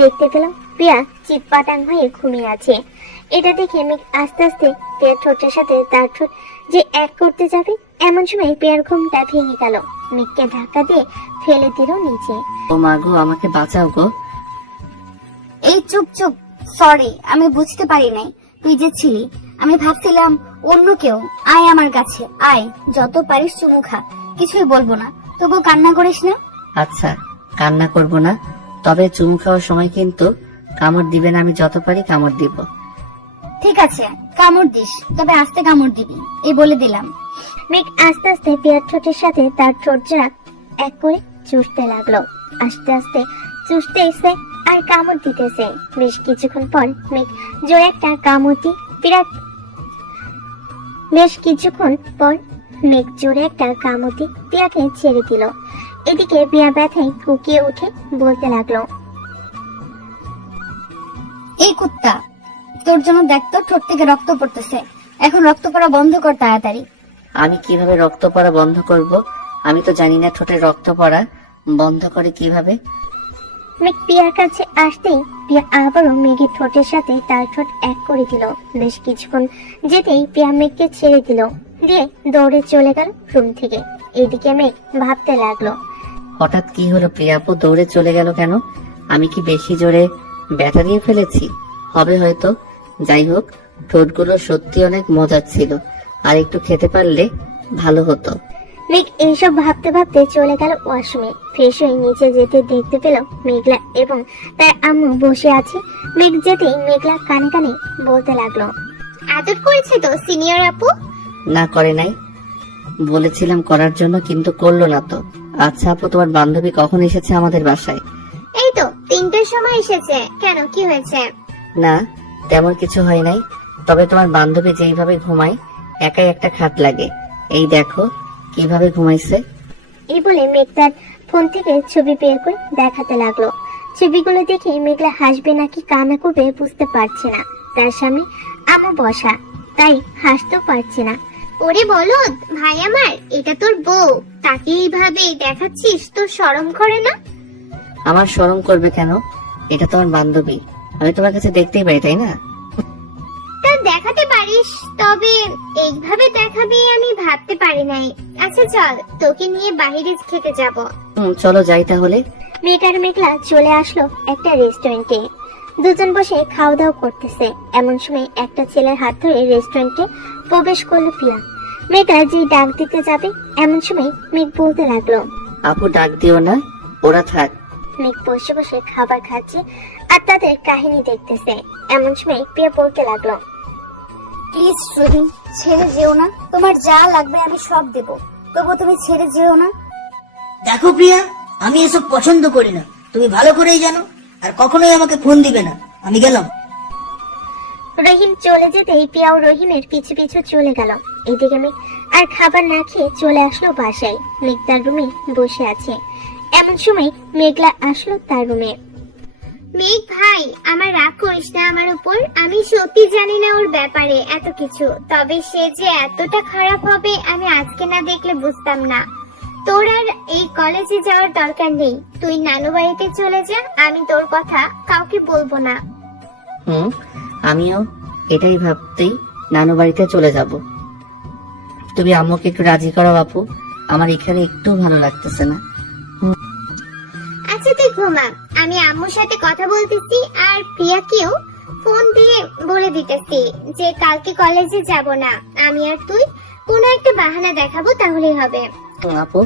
দেখতে পেল প্রিয়া চিৎপাটাং হয়ে ঘুমিয়ে আছে। এটা দেখে মেঘ আস্তে আস্তে প্রিয়ার ঠোঁটের সাথে তার ঠোঁট যে এক করতে যাবে, এমন সময় প্রিয়ার ঘুমটা ভেঙে গেল। মেঘকে ধাক্কা দিয়ে ফেলে দিল নিচে। ও মা গো, আমাকে বাঁচাও গো। এই চুপ চুপ, সরি, আমি বুঝতে পারি নাই তুই যে ছিলি। আমি ভাবছিলাম অন্য কেউ। আয় আমার কাছে, আয়, যত পারিস চুমু খা, কিছুই বলবো না, তবু কান্না করিস না। আচ্ছা, কান্না করব না, তবে চুমু খাওয়ার সময় কিন্তু কামড় দিবেন, আমি যত পারি কামড় দিব। ঠিক আছে, কামড় দিস, তবে আস্তে কামড় দিবি, এই বলে দিলাম। মেঘ আস্তে আস্তে প্রিয়ার ঠোঁটের সাথে তার ঠোঁট জোড়া এক করে চুষতে লাগলো। আস্তে আস্তে চুষতে এসে আর কামড় দিতেছে। বেশ কিছুক্ষণ পর মেঘ জোরে একটা কামড় দিয়ে প্রিয়াকে ছেড়ে দিল। এদিকে প্রিয়া ব্যথায় কুকিয়ে উঠে বলতে লাগলো, এই কুত্তা, তোর জন্য দেখতো ঠোঁট থেকে রক্ত পড়তেছে, এখন রক্ত পড়া বন্ধ কর তাড়াতাড়ি। আমি কিভাবে রক্ত পড়া বন্ধ করব? আমি তো জানি না ঠোঁটে রক্ত পড়া বন্ধ করে কিভাবে। মেঘ প্রিয়ার কাছে আসতেই প্রিয়া আবারও মেঘের ঠোঁটের সাথে তার ঠোঁট এক করে দিল। বেশ কিছুক্ষণ যেতেই প্রিয়া মেঘকে ছেড়ে দিল, দিয়ে দৌড়ে চলে গেল রুম থেকে। এদিকে মেঘ ভাবতে লাগলো, হঠাৎ কি হলো? প্রিয়া আপু দৌড়ে চলে গেল কেন? আমি কি বেশি জোরে ব্যথা দিয়ে ফেলেছি? হবে হয়তো। যাই হোক, ঠোঁটগুলো সত্যি অনেক মজার ছিল, আর একটু খেতে পারলে ভালো হতো। মেঘ এইসব ভাবতে ভাবতে চলে গেল ওয়াশরুমে। ফ্রেশ হয়ে নিচে যেতে দেখতে পেল মেঘলা এবং তার আম্মু বসে আছে। মেঘ যেতেই মেঘলা কানে কানে বলতে লাগলো, আদর করেছে তো সিনিয়র আপু? না, করে নাই। বলেছিলাম করার জন্য, কিন্তু করলো না তো। আচ্ছা আপু, তোমার বান্ধবী কখন এসেছে আমাদের বাসায়? এই তো 3টার সময় এসেছে। কেন, কি হয়েছে? না, তেমন কিছু হয় নাই, তবে তোমার বান্ধবী যেইভাবে ঘুমায় একাই একটা খাট লাগে। এই দেখো কিভাবে ঘুমাইছে। এই বলে মেঘ তার ফোন থেকে ছবি বের করে দেখাতে লাগলো। ছবিগুলো দেখে মেঘলা হাসবে নাকি কান্না করবে বুঝতে পারছে না। তার সামনে আম্মু বসা, তাই হাসতেও পারছে না। ওরে বলদ ভাই আমার, এটা তোর বউ, তাকে এইভাবে দেখাচ্ছিস, তোর শরম করে না? আমার শরম করবে কেন? এটা তোমার বান্ধবী, আমি তোমার কাছে দেখতেই পাই, তাই না? তা দেখাতে পারিস, তবে এইভাবে দেখাবি আমি ভাবতে পারি নাই। আচ্ছা চল, তোকে নিয়ে বাইরে খেতে যাব। চলো যাই তাহলে। মেঘ আর মেঘলা চলে আসলো একটা রেস্টুরেন্টে। দুজন বসে খাওয়া দাওয়া করতেছে। এমন সময় একটা ছেলের হাত ধরে রেস্টুরেন্টে প্রবেশ করলো প্রিয়া। মেঘলা যে ডাক দিতে যাবে, এমন সময় মেঘ বলতে লাগলো, আপু ডাক দিও না, ওরা থাক। মেঘ বসে বসে খাবার খাচ্ছে আর তাদের কাহিনী দেখতেছে। এমন সময় প্রিয়া বলতে লাগলো, প্লিজ রহিম, ছেড়ে যেও না, তোমার যা লাগবে আমি সব দেব, তবু তুমি ছেড়ে যেও না। দেখো প্রিয়া, আমি এসব পছন্দ করি না, তুমি ভালো করেই জানো, আর কখনোই আমাকে ফোন দিবে না। আমি গেলাম। রহিম চলে যেতেই প্রিয়াও রহিমের পিছু পিছু চলে গেল। এদিকে মেঘ আর খাবার না খেয়ে চলে আসলো বাসায়। মেঘ তার রুমে বসে আছে। এমন সময় মেঘলা আসলো তার রুমে। মেঘ ভাই, আমার রাগ করিস না আমার উপর। আমি সত্যি জানি না ওর ব্যাপারে এত কিছু, তবে সে যে এতটা খারাপ হবে আমি আজকে না দেখলে বুঝতাম না। তোর আর এই কলেজে যাওয়ার দরকার নেই, তুই নানু বাড়িতে চলে যা, আমি তোর কথা কাউকে বলবো না। আমিও এটাই ভাবতেই নানু বাড়িতে চলে যাব। তুমি আম্মুকে একটু রাজি করো আপু, আমার এখানে একটু ভালো লাগতেছে না। আচ্ছা তুই ঘুমা, আমি আম্মুর সাথে কথা বলতেছি আর প্রিয়াকেও ফোন দিয়ে বলে দিতেছি যে কালকে কলেজে যাব না। আমি আর তুই কোনো একটা বাহানা দেখাবো, তাহলেই হবে। আপু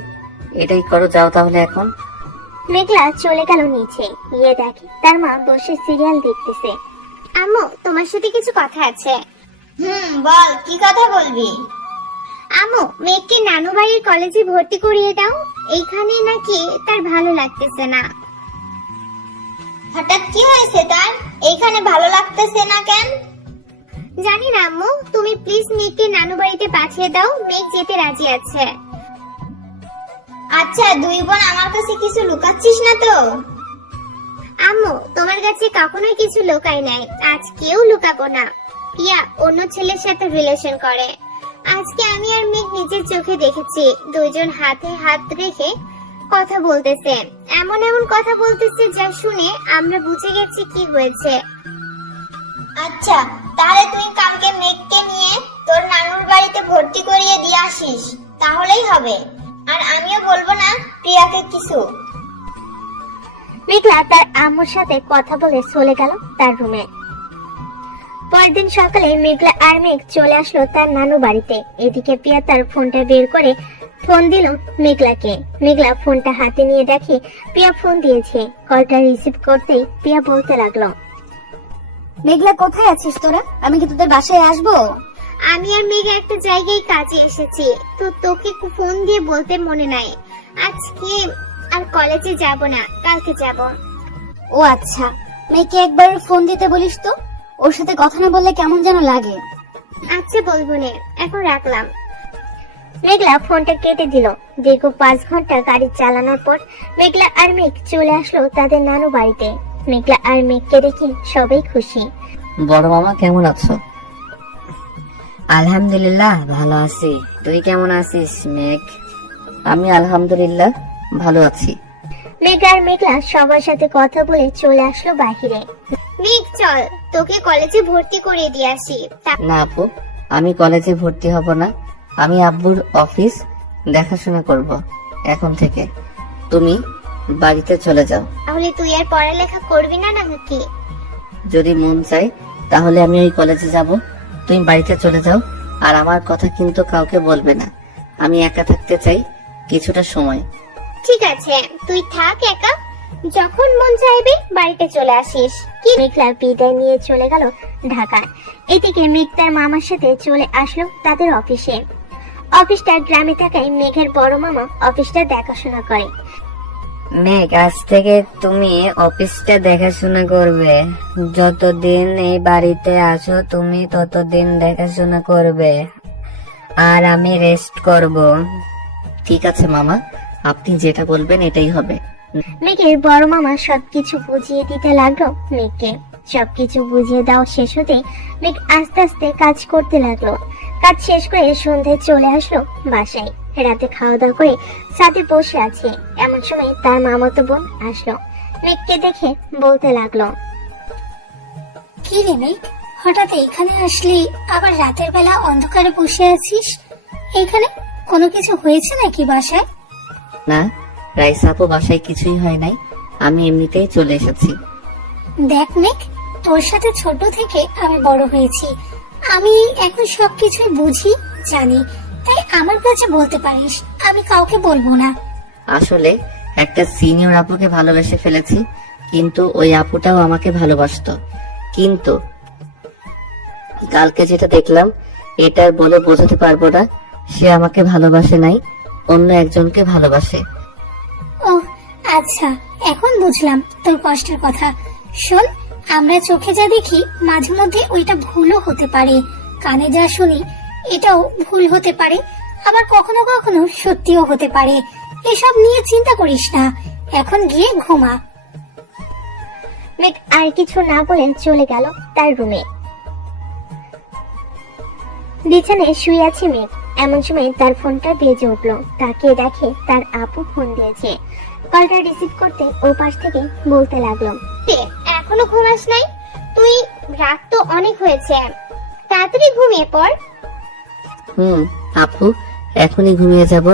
এটাই করো, যাও তাহলে এখন। মেঘলা চলে গেল নিচে, গিয়ে দেখে তার মা বসে সিরিয়াল দেখতেছে। আম্মু, তোমার সাথে কিছু কথা আছে। বল, কি কথা বলবি? আম্মু, মেয়েকে নানু বাড়ির কলেজে ভর্তি করিয়ে দাও। এইখানে নাকি তার ভালো লাগতেছে না। হঠাৎ কি হয়েছে তার? এইখানে ভালো লাগতেছে না কেন? জানি না আম্মু, তুমি প্লিজ মেয়েকে নানু বাড়িতে পাঠিয়ে দাও। মেয়ে যেতে রাজি আছে। আচ্ছা, দুই বোন আমার কাছে কিছু লুকাচ্ছিস না তো? আম্মু, তোমার কাছে কখনোই কিছু লুকাই নাই, আজকেও লুকাবো না। পিয়া অন্য ছেলের সাথে রিলেশন করে। আজকে আমি আর মেঘ নিজের চোখে দেখেছি, দুইজন হাতে হাত রেখে কথা বলতেছে। এমন এমন কথা বলতেছে যা শুনে আমরা বুঝে গেছি কি হয়েছে। আচ্ছা, তাহলে তুই কালকে মেঘকে নিয়ে তোর নানুর বাড়িতে ভর্তি করিয়ে দিয়ে আসিস, তাহলেই হবে। আর আমিও বলবো না প্রিয়াকে কিছু। মেঘলা তার আম্মুর সাথে কথা বলে চলে গেল তার রুমে। পরের দিন সকালে মেঘলা আর মেঘ চলে আসলো তার নানু বাড়িতে। এদিকে প্রিয়া তার ফোনটা বের করে ফোন দিল মেঘলাকে। মেঘলা ফোনটা হাতে নিয়ে দেখে প্রিয়া ফোন দিয়েছে। কলটা রিসিভ করতেই প্রিয়া বলতে লাগলো, মেঘলা কোথায় আছিস তোরা? আমি কি তোদের বাসায় আসবো? আমি আর মেঘ একটা জায়গায় কাজে এসেছি, তো তোকে ফোন দিয়ে বলতে মনে নাই। আজকে আর কলেজে যাব না, কালকে যাব। ও আচ্ছা, মেয়েকে একবার ফোন দিতে বলিস তো, ওর সাথে কথা না বললে কেমন যেন লাগে। আচ্ছা বলবো নে, এখন রাখলাম। মেঘলা ফোনটা কেটে দিল। দীর্ঘ 5 ঘন্টা গাড়ি চালানোর পর মেঘলা আর মেঘ চলে আসলো তাদের নানু বাড়িতে। মেঘলা আর মেঘকে দেখে সবাই খুশি। বড় মামা কেমন আছো? আলহামদুলিল্লাহ ভালো আছি, তুই কেমন আছিস মেঘ? আমি আলহামদুলিল্লাহ ভালো আছি। মেঘ আর মেঘলা সবার সাথে কথা বলে চলে আসলো বাহিরে। মেঘ চল, তোকে কলেজে ভর্তি করিয়ে দিয়ে আসি। না আপু, আমি কলেজে ভর্তি হব না। আমি আব্বুর অফিস দেখাশোনা করব এখন থেকে। তুমি বাড়িতে চলে যাও। তাহলে তুই আর পড়ালেখা করবি না নাকি? যদি মন চায় তাহলে আমি ওই কলেজে যাব, তুমি বাড়িতে চলে যাও। আর আমার কথা কিন্তু কাউকে বলবে না। আমি একা থাকতে চাই কিছুটা সময়। ঠিক আছে, তুই থাক একা, যখন মন চাইবে বাড়িতে চলে আসিস। কি মেঘলা বিদায় নিয়ে চলে গেল ঢাকায়। এদিকে মেঘ তার মামার সাথে চলে আসলো তাদের অফিসে। অফিসটা গ্রামে থাকায় মেঘের বড় মামা অফিসটা দেখাশোনা করে। মেঘ, আজ থেকে তুমি অফিসটা দেখাশোনা করবে। যতদিন এই বাড়িতে আসো তুমি ততদিন দেখাশোনা করবে, আর আমি রেস্ট করব। ঠিক আছে মামা, আপনি যেটা বলবেন এটাই হবে। মেঘের বড় মামা সবকিছু বুঝিয়ে দিতে লাগলো মেঘকে। সবকিছু বুঝিয়ে দেওয়া শেষ হতে মেঘ আস্তে আস্তে কাজ করতে লাগলো। কাজ শেষ করে সন্ধ্যায় চলে আসলো বাসায়। রাতে খাওয়া দাওয়া করে সাথে বসে আছে, এমন সময় তার মামাতো বোন আসলো। মেঘকে দেখে বলতে লাগলো, কি রে মেঘ, হঠাৎ এখানে আসলি, আবার রাতের বেলা অন্ধকারে বসে আছিস? এখানে কোনো কিছু হয়েছে নাকি বাসায়? না রাইসা আপু, বাসায় কিছুই হয় নাই, আমি এমনিতেই চলে এসেছি। দেখ মেঘ, তোর সাথে ছোট থেকে আমি বড় হয়েছি, আমি এখন সবকিছুই বুঝি জানি, তাই আমার কাছে বলতে পারিস, আমি কাউকে বলবো না। আসলে একটা সিনিয়র আপুকে ভালোবেসে ফেলেছি, কিন্তু ওই আপুটাও আমাকে ভালোবাসতো। কিন্তু কালকে যেটা দেখলাম এটা বলে বোঝাতে পারবো না। সে আমাকে ভালোবাসে নাই, অন্য একজনকে ভালোবাসে। ও আচ্ছা, এখন বুঝলাম তোর কষ্টের কথা। শোন, আমরা চোখে যা দেখি মাঝে মধ্যে ওইটা ভুলও হতে পারে, কানে যা শুনি এটাও ভুল হতে পারে, আবার কখনো কখনো সত্যিও হতে পারে। এসব নিয়ে চিন্তা করিস না, এখন গিয়ে ঘুমা। মেঘ আর কিছু না বলে চলে গেল তার রুমে। বিছানায় শুয়ে আছে মেঘ, এমন সময় তার ফোনটা বেজে উঠলো। তাকিয়ে দেখে তার আপু ফোন দিয়েছে। কলটা রিসিভ করতে ও পাশ থেকে বলতে লাগলো, এখনো ঘুমাস নাই? তুই, রাত তো অনেক হয়েছে, তাড়াতাড়ি ঘুমিয়ে পড়। আপু, এখনই ঘুমিয়ে যাব,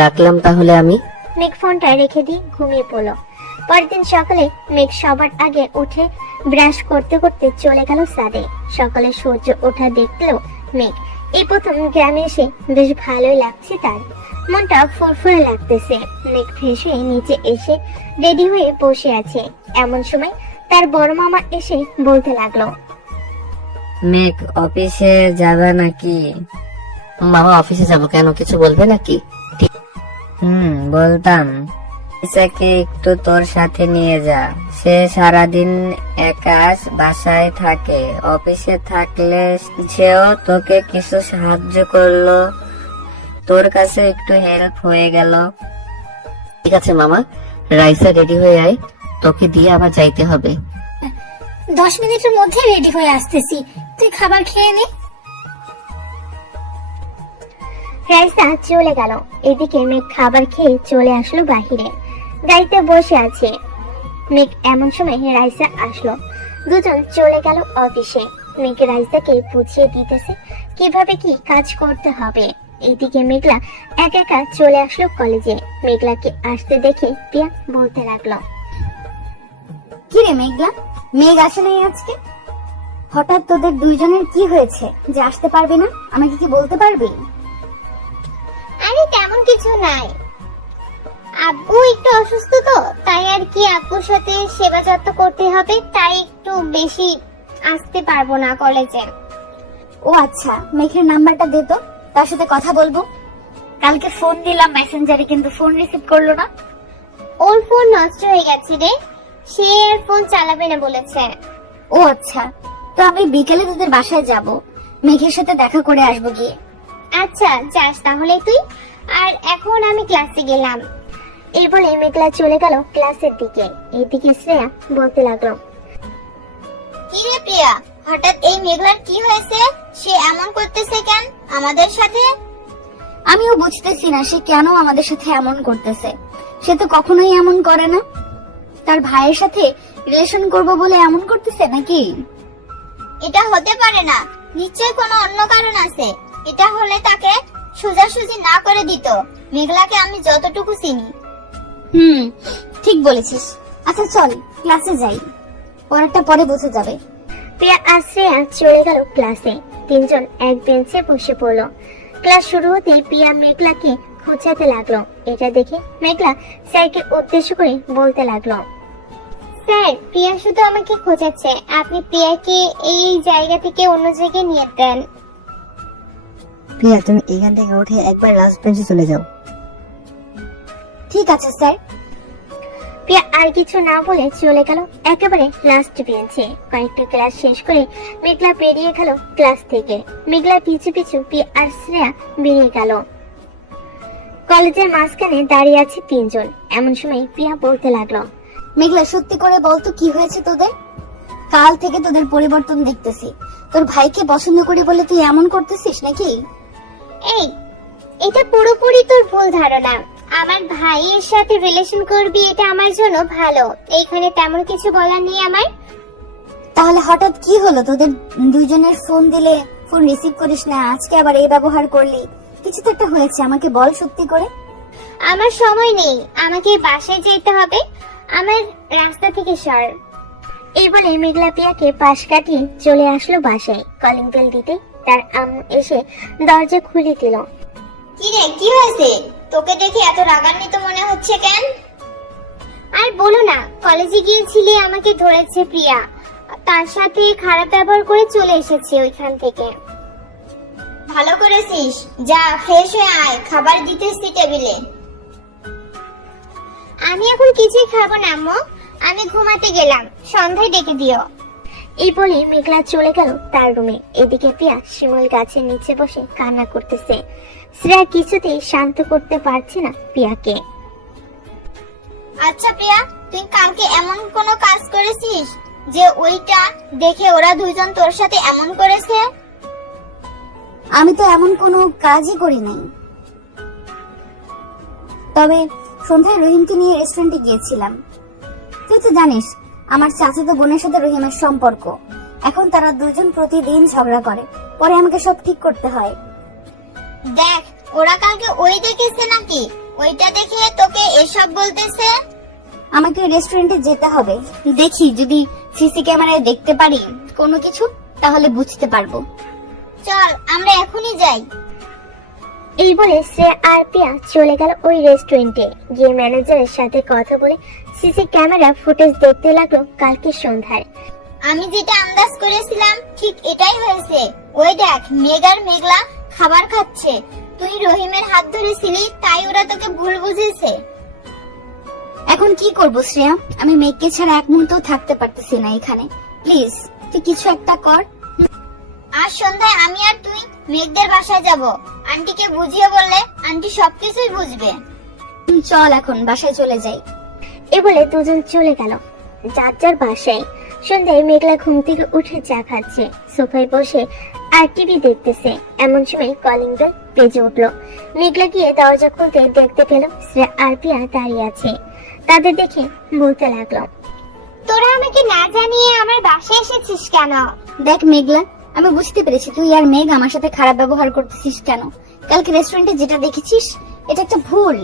রাখলাম তাহলে আমি। মেঘ ফোনটা রেখে দিয়ে ঘুমিয়ে পড়লো। পরের দিন সকালে মেঘ সবার আগে উঠে ব্রাশ করতে করতে চলে গেল ছাদে। সকালে সূর্য ওঠা দেখলো মেঘ। এই প্রথম গ্রামে এসে বেশ ভালোই লাগছে তার। মনটা ফুরফুরে লাগতেছে। মেঘ ফ্রেশ হয়ে নিচে এসে রেডি হয়ে বসে আছে। এমন সময় তার বড় মামা এসে বলতে লাগলো, মেঘ অফিসে যাবে নাকি? মামা অফিসে যাব কেন, কিছু বলবে নাকি? বলতাম ইসাকে একটু তোর সাথে নিয়ে যা। সে সারাদিন একা বাসায় থাকে, অফিসে থাকলে সেও তোকে কিছু সাহায্য করলো, তোর কাছে একটু হেল্প হয়ে গেল। ঠিক আছে মামা, রাইসা রেডি হয়ে আয়, তোকে দিয়ে আবার যাইতে হবে। 10 মিনিটের মধ্যে রেডি হয়ে আসতেছি, তুই খাবার খেয়ে নে। রাইসা চলে গেল। এদিকে মেঘ খাবার খেয়ে চলে আসলো বাহিরে, গাড়িতে বসে আছে। মেঘ এমন সময় রাইসা আসলো। দুজন চলে গেল অফিসে। মেঘ রাইসাকে বুঝিয়ে দিতেছে কিভাবে কি কাজ করতে হবে। এইদিকে মেঘলা একা একা চলে আসলো কলেজে। মেঘলাকে আসতে দেখে প্রিয়া বলতে লাগলো, কি রে মেঘলা, মেঘ আসে নাই আজকে? হঠাৎ তোদের দুইজনের কি হয়েছে যে আসতে পারবে না? আমাকে কি বলতে পারবি? আরে তেমন কিছু নাই, আব্বু একটু অসুস্থ তো, তাই আর কি আব্বুর সাথে সেবা যত্ন করতে হবে, তাই একটু বেশি আসতে পারবো না কলেজে। ও আচ্ছা, মেঘের নাম্বারটা দে তো, তার সাথে কথা বলবো। কালকে ফোন দিলাম মেসেঞ্জারে, কিন্তু ফোন রিসিভ করলো না। ওর ফোন নষ্ট হয়ে গেছে রে, সে আর ফোন চালাবে না বলেছে। ও আচ্ছা, তো আমি বিকেলে তোদের বাসায় যাব, মেঘের সাথে দেখা করে আসবো গিয়ে। আচ্ছা যাস তাহলে তুই, আর এখন আমি ক্লাসে গেলাম। এই বলে মেঘলা চলে গেল ক্লাসের দিকে। এইদিকে শ্রেয়া বলতে লাগলো, কি রে প্রিয়া, হঠাৎ এই মেঘলার কি হয়েছে? সে এমন করতেছে কেন আমাদের সাথে? আমিও বুঝতেছি না সে কেন আমাদের সাথে এমন করতেছে। সে তো কখনোই এমন করে না। তার ভাইয়ের সাথে রিলেশন করব বলে এমন করতেছে নাকি? এটা হতে পারে না, নিশ্চয়ই কোনো অন্য কারণ আছে। এটা হলে তাকে সোজাসুজি না করে দিত। মেঘলাকে আমি যতটুকু চিনি। ঠিক বলেছিস। আচ্ছা চল ক্লাসে যাই, পরেরটা পরে বুঝে যাবে। প্রিয়া আর শ্রেয়া চলে গেল ক্লাসে। তিনজন এক বেঞ্চে বসে পড়লো। ক্লাস শুরু হতেই প্রিয়া মেঘলাকে খোঁচাতে লাগলো। এটা দেখে মেঘলা স্যারকে উদ্দেশ্য করে বলতে লাগলো, স্যার, প্রিয়া শুধু আমাকে খোঁজাচ্ছে, আপনি প্রিয়াকে এই জায়গা থেকে অন্য জায়গায় নিয়ে দেন। প্রিয়া, তুমি এখান থেকে উঠে একবার লাস্ট বেঞ্চে চলে যাও। ঠিক আছে স্যার। প্রিয়া আর কিছু না বলে চলে গেল একেবারে লাস্ট বেঞ্চে। কয়েকটা ক্লাস শেষ করে মেঘলা বেরিয়ে গেল ক্লাস থেকে। মেঘলা পিছু পিছু প্রিয়া আর শ্রেয়া বেরিয়ে গেল। কলেজের মাঝখানে দাঁড়িয়ে আছে তিনজন। এমন সময় প্রিয়া বলতে লাগলো, মেঘলা সত্যি করে বলতো কি হয়েছে তোদের? কাল থেকে তোদের পরিবর্তন দেখতেছি। তোর ভাইকে পছন্দ করি বলে তুই এমন করতেছিস নাকি? এই, এটা পুরোপুরি তোর ভুল ধারণা। আমার ভাইয়ের সাথে রিলেশন করবি এটা আমার জন্য ভালো, এইখানে তেমন কিছু বলার নেই আমার। তাহলে হঠাৎ কি হলো তোদের দুইজনের? ফোন দিলে ফোন রিসিভ করিস না, আজকে আবার এই ব্যবহার করলি। কিছু তো একটা হয়েছে, আমাকে বল সত্যি করে। আমার সময় নেই, আমাকে বাসায় যেতে হবে, আমার রাস্তা থেকে সর। এই বলে মেঘলা প্রিয়াকে পাশ কাটিয়ে চলে আসলো বাসায়। কলিং বেল দিতে তার আম্মু এসে দরজা খুলে দিল। কি রে, কি হয়েছে? তোকে দেখে এত রাগান্বিত মনে হচ্ছে কেন? আর বলো না, কলেজে গিয়েছিলে, আমাকে ধরেছে প্রিয়া, তার সাথে খারাপ ব্যবহার করে চলে এসেছি ওইখান থেকে। ভালো করেছিস, যা ফ্রেশ হয়ে আয়, খাবার দিতেছি টেবিলে। আমি এখন কিছুই খাবো না আম্মু, আমি ঘুমাতে গেলাম, সন্ধ্যায় ডেকে দিও। এই বলে মেঘলা চলে গেল তার রুমে। এদিকে প্রিয়া শিমুল গাছের নিচে বসে কান্না করতেছে। শ্রেয়া কিছুতেই শান্ত করতে পারছে না প্রিয়াকে। আচ্ছা প্রিয়া, তুই কালকে এমন কোনো কাজ করেছিস যে ওইটা দেখে ওরা দুইজন তোর সাথে এমন করেছে? আমি তো এমন কোনো কাজই করি নাই। তবে সন্ধ্যায় রহিমকে নিয়ে রেস্টুরেন্টে গিয়েছিলাম। তুই তো জানিস আমার চাচাতো বোনের সাথে রহিমের সম্পর্ক। এখন তারা দুজন প্রতিদিন ঝগড়া করে, পরে আমাকে সব ঠিক করতে হয়। দেখ, ওরা কালকে ওই দেখেছে নাকি? ওইটা দেখে তোকে এসব বলতেছে? আমাকে রেস্টুরেন্টে যেতে হবে, দেখি যদি সিসি ক্যামেরায় দেখতে পারি কোনো কিছু, তাহলে বুঝতে পারবো। চল আমরা এখনই যাই। এই বলে শ্রেয়া আর পিয়া চলে গেল ওই রেস্টুরেন্টে। গিয়ে ম্যানেজারের সাথে কথা বলে সিসি ক্যামেরা ফুটেজ দেখতে লাগলো কালকে সন্ধ্যায়। আমি যেটা আন্দাজ করেছিলাম ঠিক এটাই হয়েছে। ওই দেখ, মেঘার মেঘলা খাবার খাচ্ছে। তুই রহিমের হাত ধরেছিলি, তাই ওরা তোকে ভুল বুঝেছে। এখন কি করব শ্রেয়া? আমি মেঘকে ছাড়া এক মুহূর্তও থাকতে পারতেছি না এখানে। প্লিজ তুই কিছু একটা কর। আজ সন্ধ্যায় আমি আর তুই মেঘদের বাসায় যাব। আন্টিকে বুঝিয়ে বললে আন্টি সবকিছুই বুঝবে। চল এখন বাসায় চলে যাই। এ বলে দুজন চলে গেল যার যার বাসায়। সন্ধ্যায় মেঘলা ঘুম থেকে উঠে চা খাচ্ছে, সোফায় বসে আর টিভি দেখতেছে। এমন সময় কলিং বেল বেজে উঠলো। মেঘলা গিয়ে দরজা খুলতে দেখতে পেল শ্রেয়া আর পিয়া দাঁড়িয়ে আছে। তাদের দেখে বলতে লাগলো, তোরা আমাকে না জানিয়ে আমার বাসায় এসেছিস কেন? দেখ মেঘলা, আমি বুঝতে পেরেছি তুই আর মেঘ আমার সাথে খারাপ ব্যবহার করতেছিস কেন। কালকে রেস্টুরেন্টে যেটা দেখেছিস এটা একটা ভুল।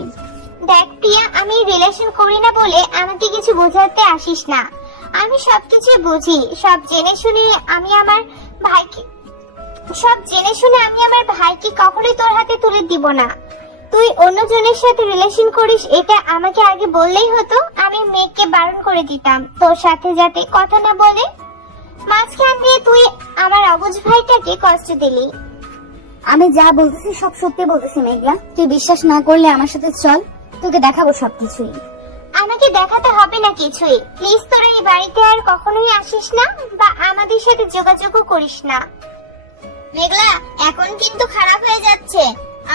দেখ প্রিয়া, আমি রিলেশন করি না বলে আমাকে কিছু বোঝাতে আসিস না। আমি সবকিছু বুঝি। সব জেনে শুনে আমি আমার ভাইকে কখনোই তোর হাতে তুলে দিব না। তুই অন্যজনের সাথে রিলেশন করিস এটা আমাকে আগে বললেই হতো। আমি মেঘকে বারণ করে দিতাম তোর সাথে যাতে কথা না বলে। মাঝখান দিয়ে তুই আমার অবুঝ ভাইটাকে কষ্ট দিলি। আমি যা বলতেছি সব সত্যি বলতেছি মেঘলা, তুই বিশ্বাস না করলে আমার সাথে চল, তোকে দেখাবো সবকিছুই। আমাকে দেখাতে হবে না কিছুই। প্লিজ তোরা এই বাড়িতে আর কখনোই আসিস না বা আমাদের সাথে যোগাযোগও করিস না। মেঘলা, এখন কিন্তু খারাপ হয়ে যাচ্ছে।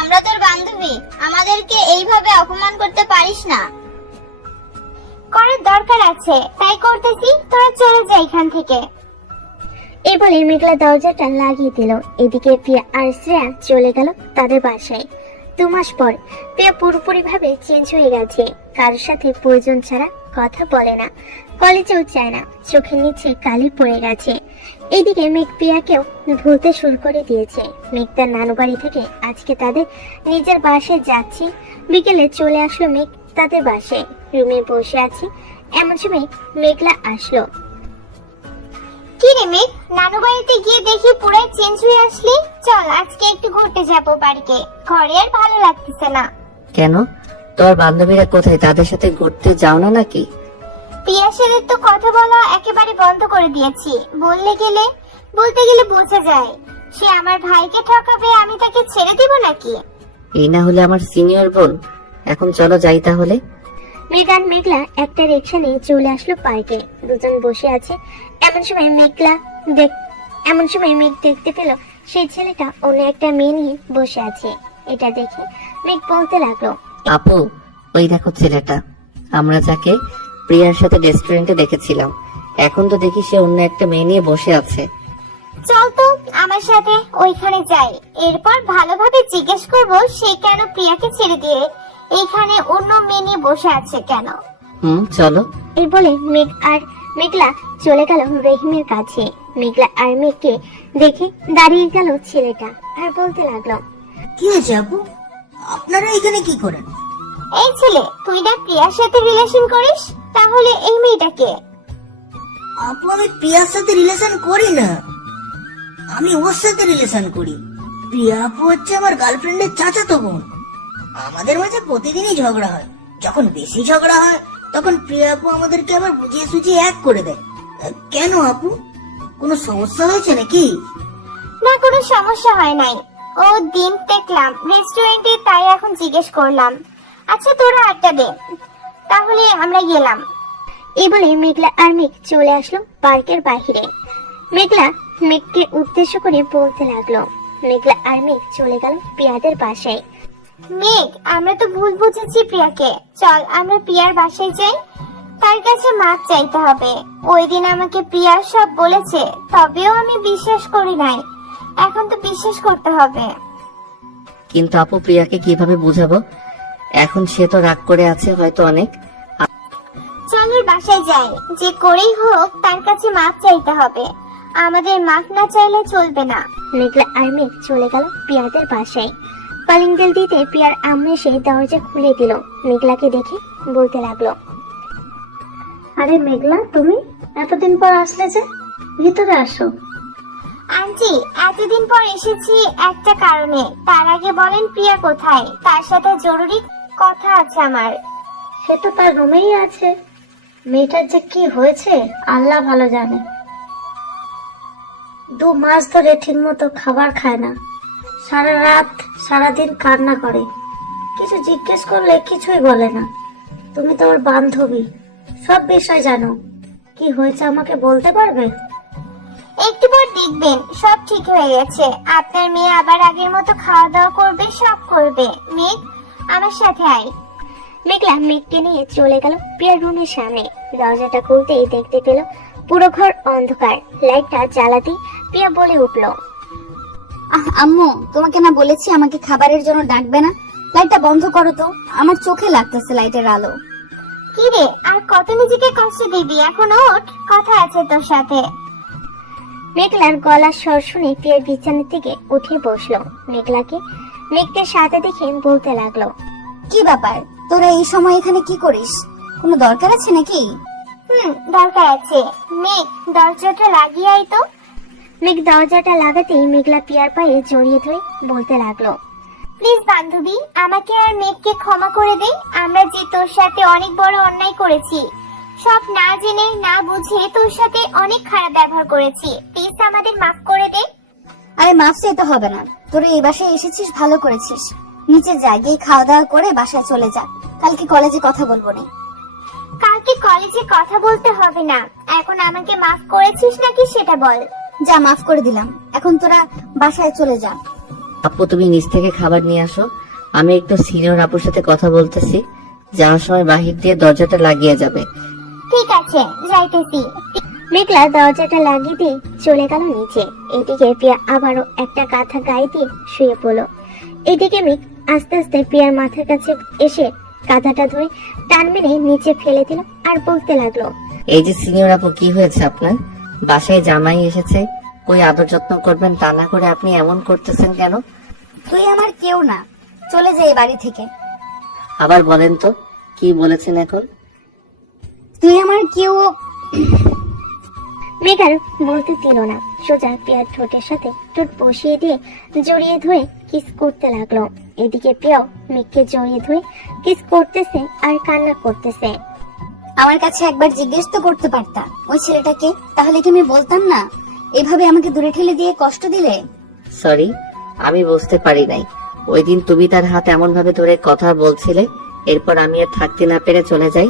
আমরা তোর বান্ধবী, আমাদেরকে এইভাবে অপমান করতে পারিস না। করার দরকার আছে তাই করতেছি, তোরা চলে যা এখান থেকে। এই বলে মেঘলা দরজাটা লাগিয়ে দিল। এদিকে পিয়া আর শ্রেয়া চলে গেল তাদের বাসায়। 2 মাস পর পিয়া পুরোপুরি ভাবে চেঞ্জ হয়ে গেছে। কারোর সাথে প্রয়োজন ছাড়া কথা বলে না, কলেজেও যায় না, চোখের নিচে কালি পড়ে গেছে। এইদিকে মেঘ পিয়াকেও ভুলতে শুরু করে দিয়েছে। মেঘ তার নানু বাড়ি থেকে আজকে তাদের নিজের বাসায় যাচ্ছে। বিকেলে চলে আসলো মেঘ তাদের বাসায়। রুমে বসে আছে, এমন সময় মেঘলা আসলো। কি রে মেঘ, নানু বাড়িতে গিয়ে দেখি পুরাই চেঞ্জ হয়ে আসলি। চল আজকে একটু ঘুরতে যাবো বাড়িতে, ঘরে আর ভালো লাগতেছে না। কেন, তোর বান্ধবীরা কোথায়? তাদের সাথে ঘুরতে যাও না নাকি? পিয়ার সাথে তো কথা বলা একেবারে বন্ধ করে দিয়েছি। বলতে গেলে বোঝা যায় সে আমার ভাইকে ঠকাবে, আমি তাকে ছেড়ে দিব নাকি? এই না হলে আমার সিনিয়র বোন। এখন চলো যাই তাহলে। মেঘ আর মেঘলা একটা রিক্সা নিয়ে চলে আসলো পার্কে। দুজন বসে আছে। এমন সময় মেঘ দেখতে পেল সেই ছেলেটা অন্য একটা মেয়ে নিয়ে বসে আছে। এটা দেখে মেঘ বলতে লাগলো, আপু, ওই দেখো ছেলেটা, আমরা যাকে প্রিয়ার সাথে রেস্টুরেন্টে দেখেছিলাম, এখন তো দেখি সে অন্য একটা মেয়ে নিয়ে বসে আছে। চল তো আমার সাথে ওইখানে যাই। এরপর ভালোভাবে জিজ্ঞেস করব সে কেন প্রিয়াকে ছেড়ে দিয়ে এইখানে অন্য মেয়ে নিয়ে বসে আছে কেন। চলো। এই বলে মেঘ আর মেঘলা চলে গেল রহিমের কাছে। মেঘলা আর মেঘকে দেখে দাঁড়িয়ে গেল ছেলেটা আর বলতে লাগলো, কি হয়েছে আপু, আপনারা এখানে কি করেন? এই ছেলে, তুই না প্রিয়ার সাথে রিলেশন করিস, তাহলে এই মেয়েটাকে? আপু, আমি প্রিয়ার সাথে রিলেশন করি না, আমি ওর সাথে রিলেশন করি। প্রিয়া আপু হচ্ছে আমার গার্লফ্রেন্ডের চাচাতো বোন। আমাদের মাঝে প্রতিদিনই ঝগড়া হয়। যখন বেশি ঝগড়া হয় তখন প্রিয়া আপু আমাদেরকে আবার বুঝিয়ে সুঝিয়ে এক করে দেয়। কেন আপু, কোনো সমস্যা হয়েছে নাকি? না, কোনো সমস্যা হয় নাই। ও দিন দেখলাম রেস্টুরেন্টে, তাই এখন জিজ্ঞেস করলাম। আচ্ছা তোরা আড্ডা দে, তাহলে আমরা গেলাম। এই বলে মেঘলা আর মেঘ চলে আসলো পার্কের বাহিরে। মেঘলা মেঘকে উদ্দেশ্য করে বলতে লাগলো। মেঘলা আর মেঘ চলে গেল পিয়াদের বাসায়। মেঘ, আমরা তো ভুল বুঝেছি প্রিয়াকে। চল আমরা প্রিয়ার বাসায় যাই, তার কাছে মাপ চাইতে হবে। ওই দিন আমাকে প্রিয়া সব বলেছে, তবেও আমি বিশ্বাস করি নাই। এখন তো বিশ্বাস করতে হবে। কিন্তু আপু, প্রিয়াকে কিভাবে বুঝাবো? এখন সে তো রাগ করে আছে হয়তো অনেক। চল ওর বাসায় যাই, যে করেই হোক তার কাছে মাপ চাইতে হবে। আমাদের মাপ না চাইলে চলবে না। মেঘলা আর মেঘ চলে গেল পিয়াদের বাসায়। কলিং বেল দিতে পিয়ার আম্মু এসে দরজা খুলে দিল। মেঘলাকে দেখে বলতে লাগলো, আরে মেঘলা, তুমি এতদিন পর আসলে যে, ভিতরে আসো। আন্টি, এতদিন পর এসেছি একটা কারণে। তার আগে বলেন প্রিয়া কোথায়? তার সাথে জরুরি কথা আছে আমার। সে তো তার রুমেই আছে। মেয়েটার যে কি হয়েছে আল্লাহ ভালো জানে। 2 মাস ধরে ঠিক মতো খাবার খায় না, সারা রাত সারাদিন কান্না করে। কিছু জিজ্ঞেস করলে কিছুই বলে না। তুমি তো ওর বান্ধবী, সব বিষয় জানো। কি হয়েছে আমাকে বলতে পারবে? একটু পর দেখবেন সব ঠিক হয়ে গেছে। আপনার মেয়ে আবার আগের মতো খাওয়া দাওয়া করবে, সব করবে। মেঘ, আমার সাথে আয়। মেঘলা মেঘকে নিয়ে চলে গেল প্রিয়ার রুমের সামনে। দরজাটা খুলতেই দেখতে পেল পুরো ঘর অন্ধকার। লাইটটা জ্বালাতেই প্রিয়া বলে উঠল, আম্মু, তোমাকে না বলেছি আমাকে খাবারের জন্য ডাকবে না? লাইটটা বন্ধ করো তো, আমার চোখে লাগতেছে লাইটের আলো। কি রে, আর কত নিজেকে কষ্ট দিবি? এখন ওঠ, কথা আছে তোর সাথে। মেঘলার গলার স্বর শুনে প্রিয়ার বিছানার থেকে উঠে বসলো। মেঘলাকে মেঘকে সাথে দেখে বলতে লাগলো, কি ব্যাপার, তোরা এই সময় এখানে কি করিস? কোনো দরকার আছে নাকি? দরকার আছে। মেঘ, দরজাটা লাগিয়ে আয় তো। মেঘ দরজাটা লাগাতেই মেঘলা প্রিয়ার পায়ে জড়িয়ে ধরে বলতে লাগলো, প্লিজ বান্ধবী, আমাকে আর মেঘকে ক্ষমা করে দে। আমরা যে তোর সাথে অনেক বড় অন্যায় করেছি, সব না জেনে না বুঝে তোর সাথে অনেক খারাপ ব্যবহার করেছি। প্লিজ আমাদের মাফ করে দে। আরে মাফ চাইতে হবে না, তোরা এই বাসায় এসেছিস ভালো করেছিস। নিচে যা, গিয়ে খাওয়া দাওয়া করে বাসায় চলে যা। কালকে কলেজে কথা বলবো না। কালকে কলেজে কথা বলতে হবে না। এখন আমাকে মাফ করেছিস নাকি সেটা বল। যা, মাফ করে দিলাম, এখন তোরা বাসায় চলে যা। আপু, তুমি নিচ থেকে খাবার নিয়ে আসো। আমি একটু সিনিয়র আপুর সাথে কথা বলতেছি। যাওয়ার সময় বাহির দিয়ে দরজাটা লাগিয়ে যাবে। ঠিক আছে, যাইতেছি। মেঘলা দরজাটা লাগিয়ে দিয়ে চলে গেল নিচে। এদিকে প্রিয়া আবারও একটা কাঁথা গায়ে দিয়ে শুয়ে পড়লো। এদিকে মেঘ আস্তে আস্তে প্রিয়ার মাথার কাছে এসে কাঁথাটা ধরে টান মেরে নিচে ফেলে দিল আর বলতে লাগলো, এই যে সিনিয়র আপু, কি হয়েছে আপনার? বাসায় জামাই এসেছে, ওই আদর যত্ন করবেন তা না করে আপনি এমন করতেছেন কেন? তুই আমার কেউ না, চলে যা এই বাড়ি থেকে। আবার বলেন তো, কি বলেছেন এখন? তুই আমার কেউ। মেঘ আর বলতে দিল না, সোজা প্রিয়ার ঠোঁটের সাথে ঠোঁট বসিয়ে দিয়ে জড়িয়ে ধরে কিস করতে লাগলো। এদিকে প্রিয়াও মেঘকে জড়িয়ে ধরে কিস করতেছে আর কান্না করতেছে। আমার কাছে একবার জিজ্ঞেস তো করতে পারতা ওই ছেলেটাকে, তাহলে কি আমি বলতাম না? এভাবে আমাকে দূরে ঠেলে দিয়ে কষ্ট দিলে। সরি, আমি বুঝতে পারি নাই। ওই দিন তুমি তার হাত এমন ভাবে ধরে কথা বলছিলে, এরপর আমি আর থাকতে না পেরে চলে যাই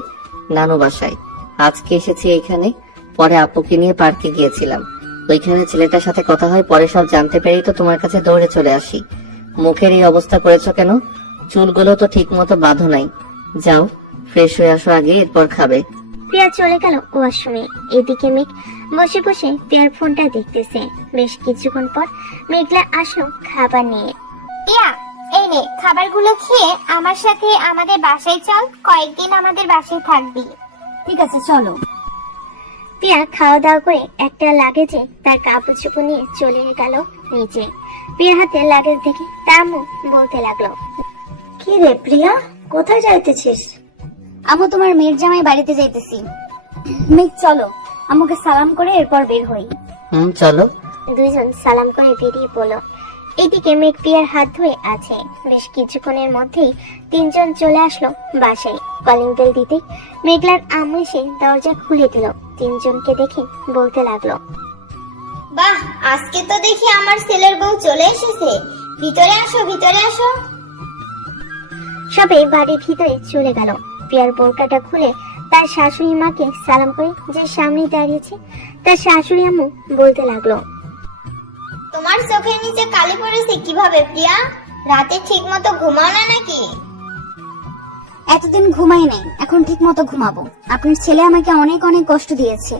নানু বাসায়। আজকে এসেছি এখানে, পরে আপুকে নিয়ে পার্কে গিয়েছিলাম। ওইখানে ছেলেটার সাথে কথা হয়, পরে সব জানতে পেরেই তো তোমার কাছে দৌড়ে চলে আসি। মুখের এই অবস্থা করেছো কেন? চুলগুলো তো ঠিক মতো বাঁধো নাই। যাও, ফ্রেশ হয়ে আসো আগে, এরপর খাবে। প্রিয়া চলে গেল ওয়াশরুমে। এদিকে মেঘ বসে বসে প্রিয়ার ফোনটা দেখতেছে। বেশ কিছুক্ষণ পর মেঘলা আসলো খাবার নিয়ে। প্রিয়া, এই নে খাবারগুলো খেয়ে আমার সাথে আমাদের বাসায় চল। কয়েকদিন আমাদের বাসায় থাকবি। ঠিক আছে, চলো। প্রিয়া খাওয়া দাওয়া করে একটা লাগেজে তার কাপড় চোপড় নিয়ে চলে গেল নিচে। প্রিয়ার হাতে লাগেজ দেখে তার আম্মু বলতে লাগলো, কি রে প্রিয়া, কোথায় যাইতেছিস? আম্মু, তোমার মেয়ের জামাই বাড়িতে যাইতেছি। মেঘ চলো, আম্মুকে সালাম করে এরপর বের হই। চলো। দুইজন সালাম করে বেরিয়ে পড়লো। এদিকে মেঘ প্রিয়ার হাত ধুয়ে আছে। বেশ কিছুক্ষণের মধ্যেই 3 জন চলে আসলো বাসায়। কলিং বেল দিতে মেঘলার আম্মু এসে দরজা খুলে দিল। 3 জনকে দেখে বলতে লাগলো, বাহ, আজকে তো দেখি আমার ছেলের বউ চলে এসেছে। ভিতরে আসো, ভিতরে আসো। সবাই বাড়ির ভিতরে চলে গেল। প্রিয়ার বোরকাটা খুলে তার শাশুড়ি মাকে সালাম করে যে সামনে দাঁড়িয়েছে তার শাশুড়ি আম্মু বলতে লাগলো, তোমার চোখের নিচে কালি পড়েছে কিভাবে প্রিয়া? রাতে ঠিক মতো ঘুমাও না নাকি? এতদিন ঘুমাই নাই, এখন ঠিক মতো ঘুমাবো। আপনার ছেলে আমাকে অনেক অনেক কষ্ট দিয়েছে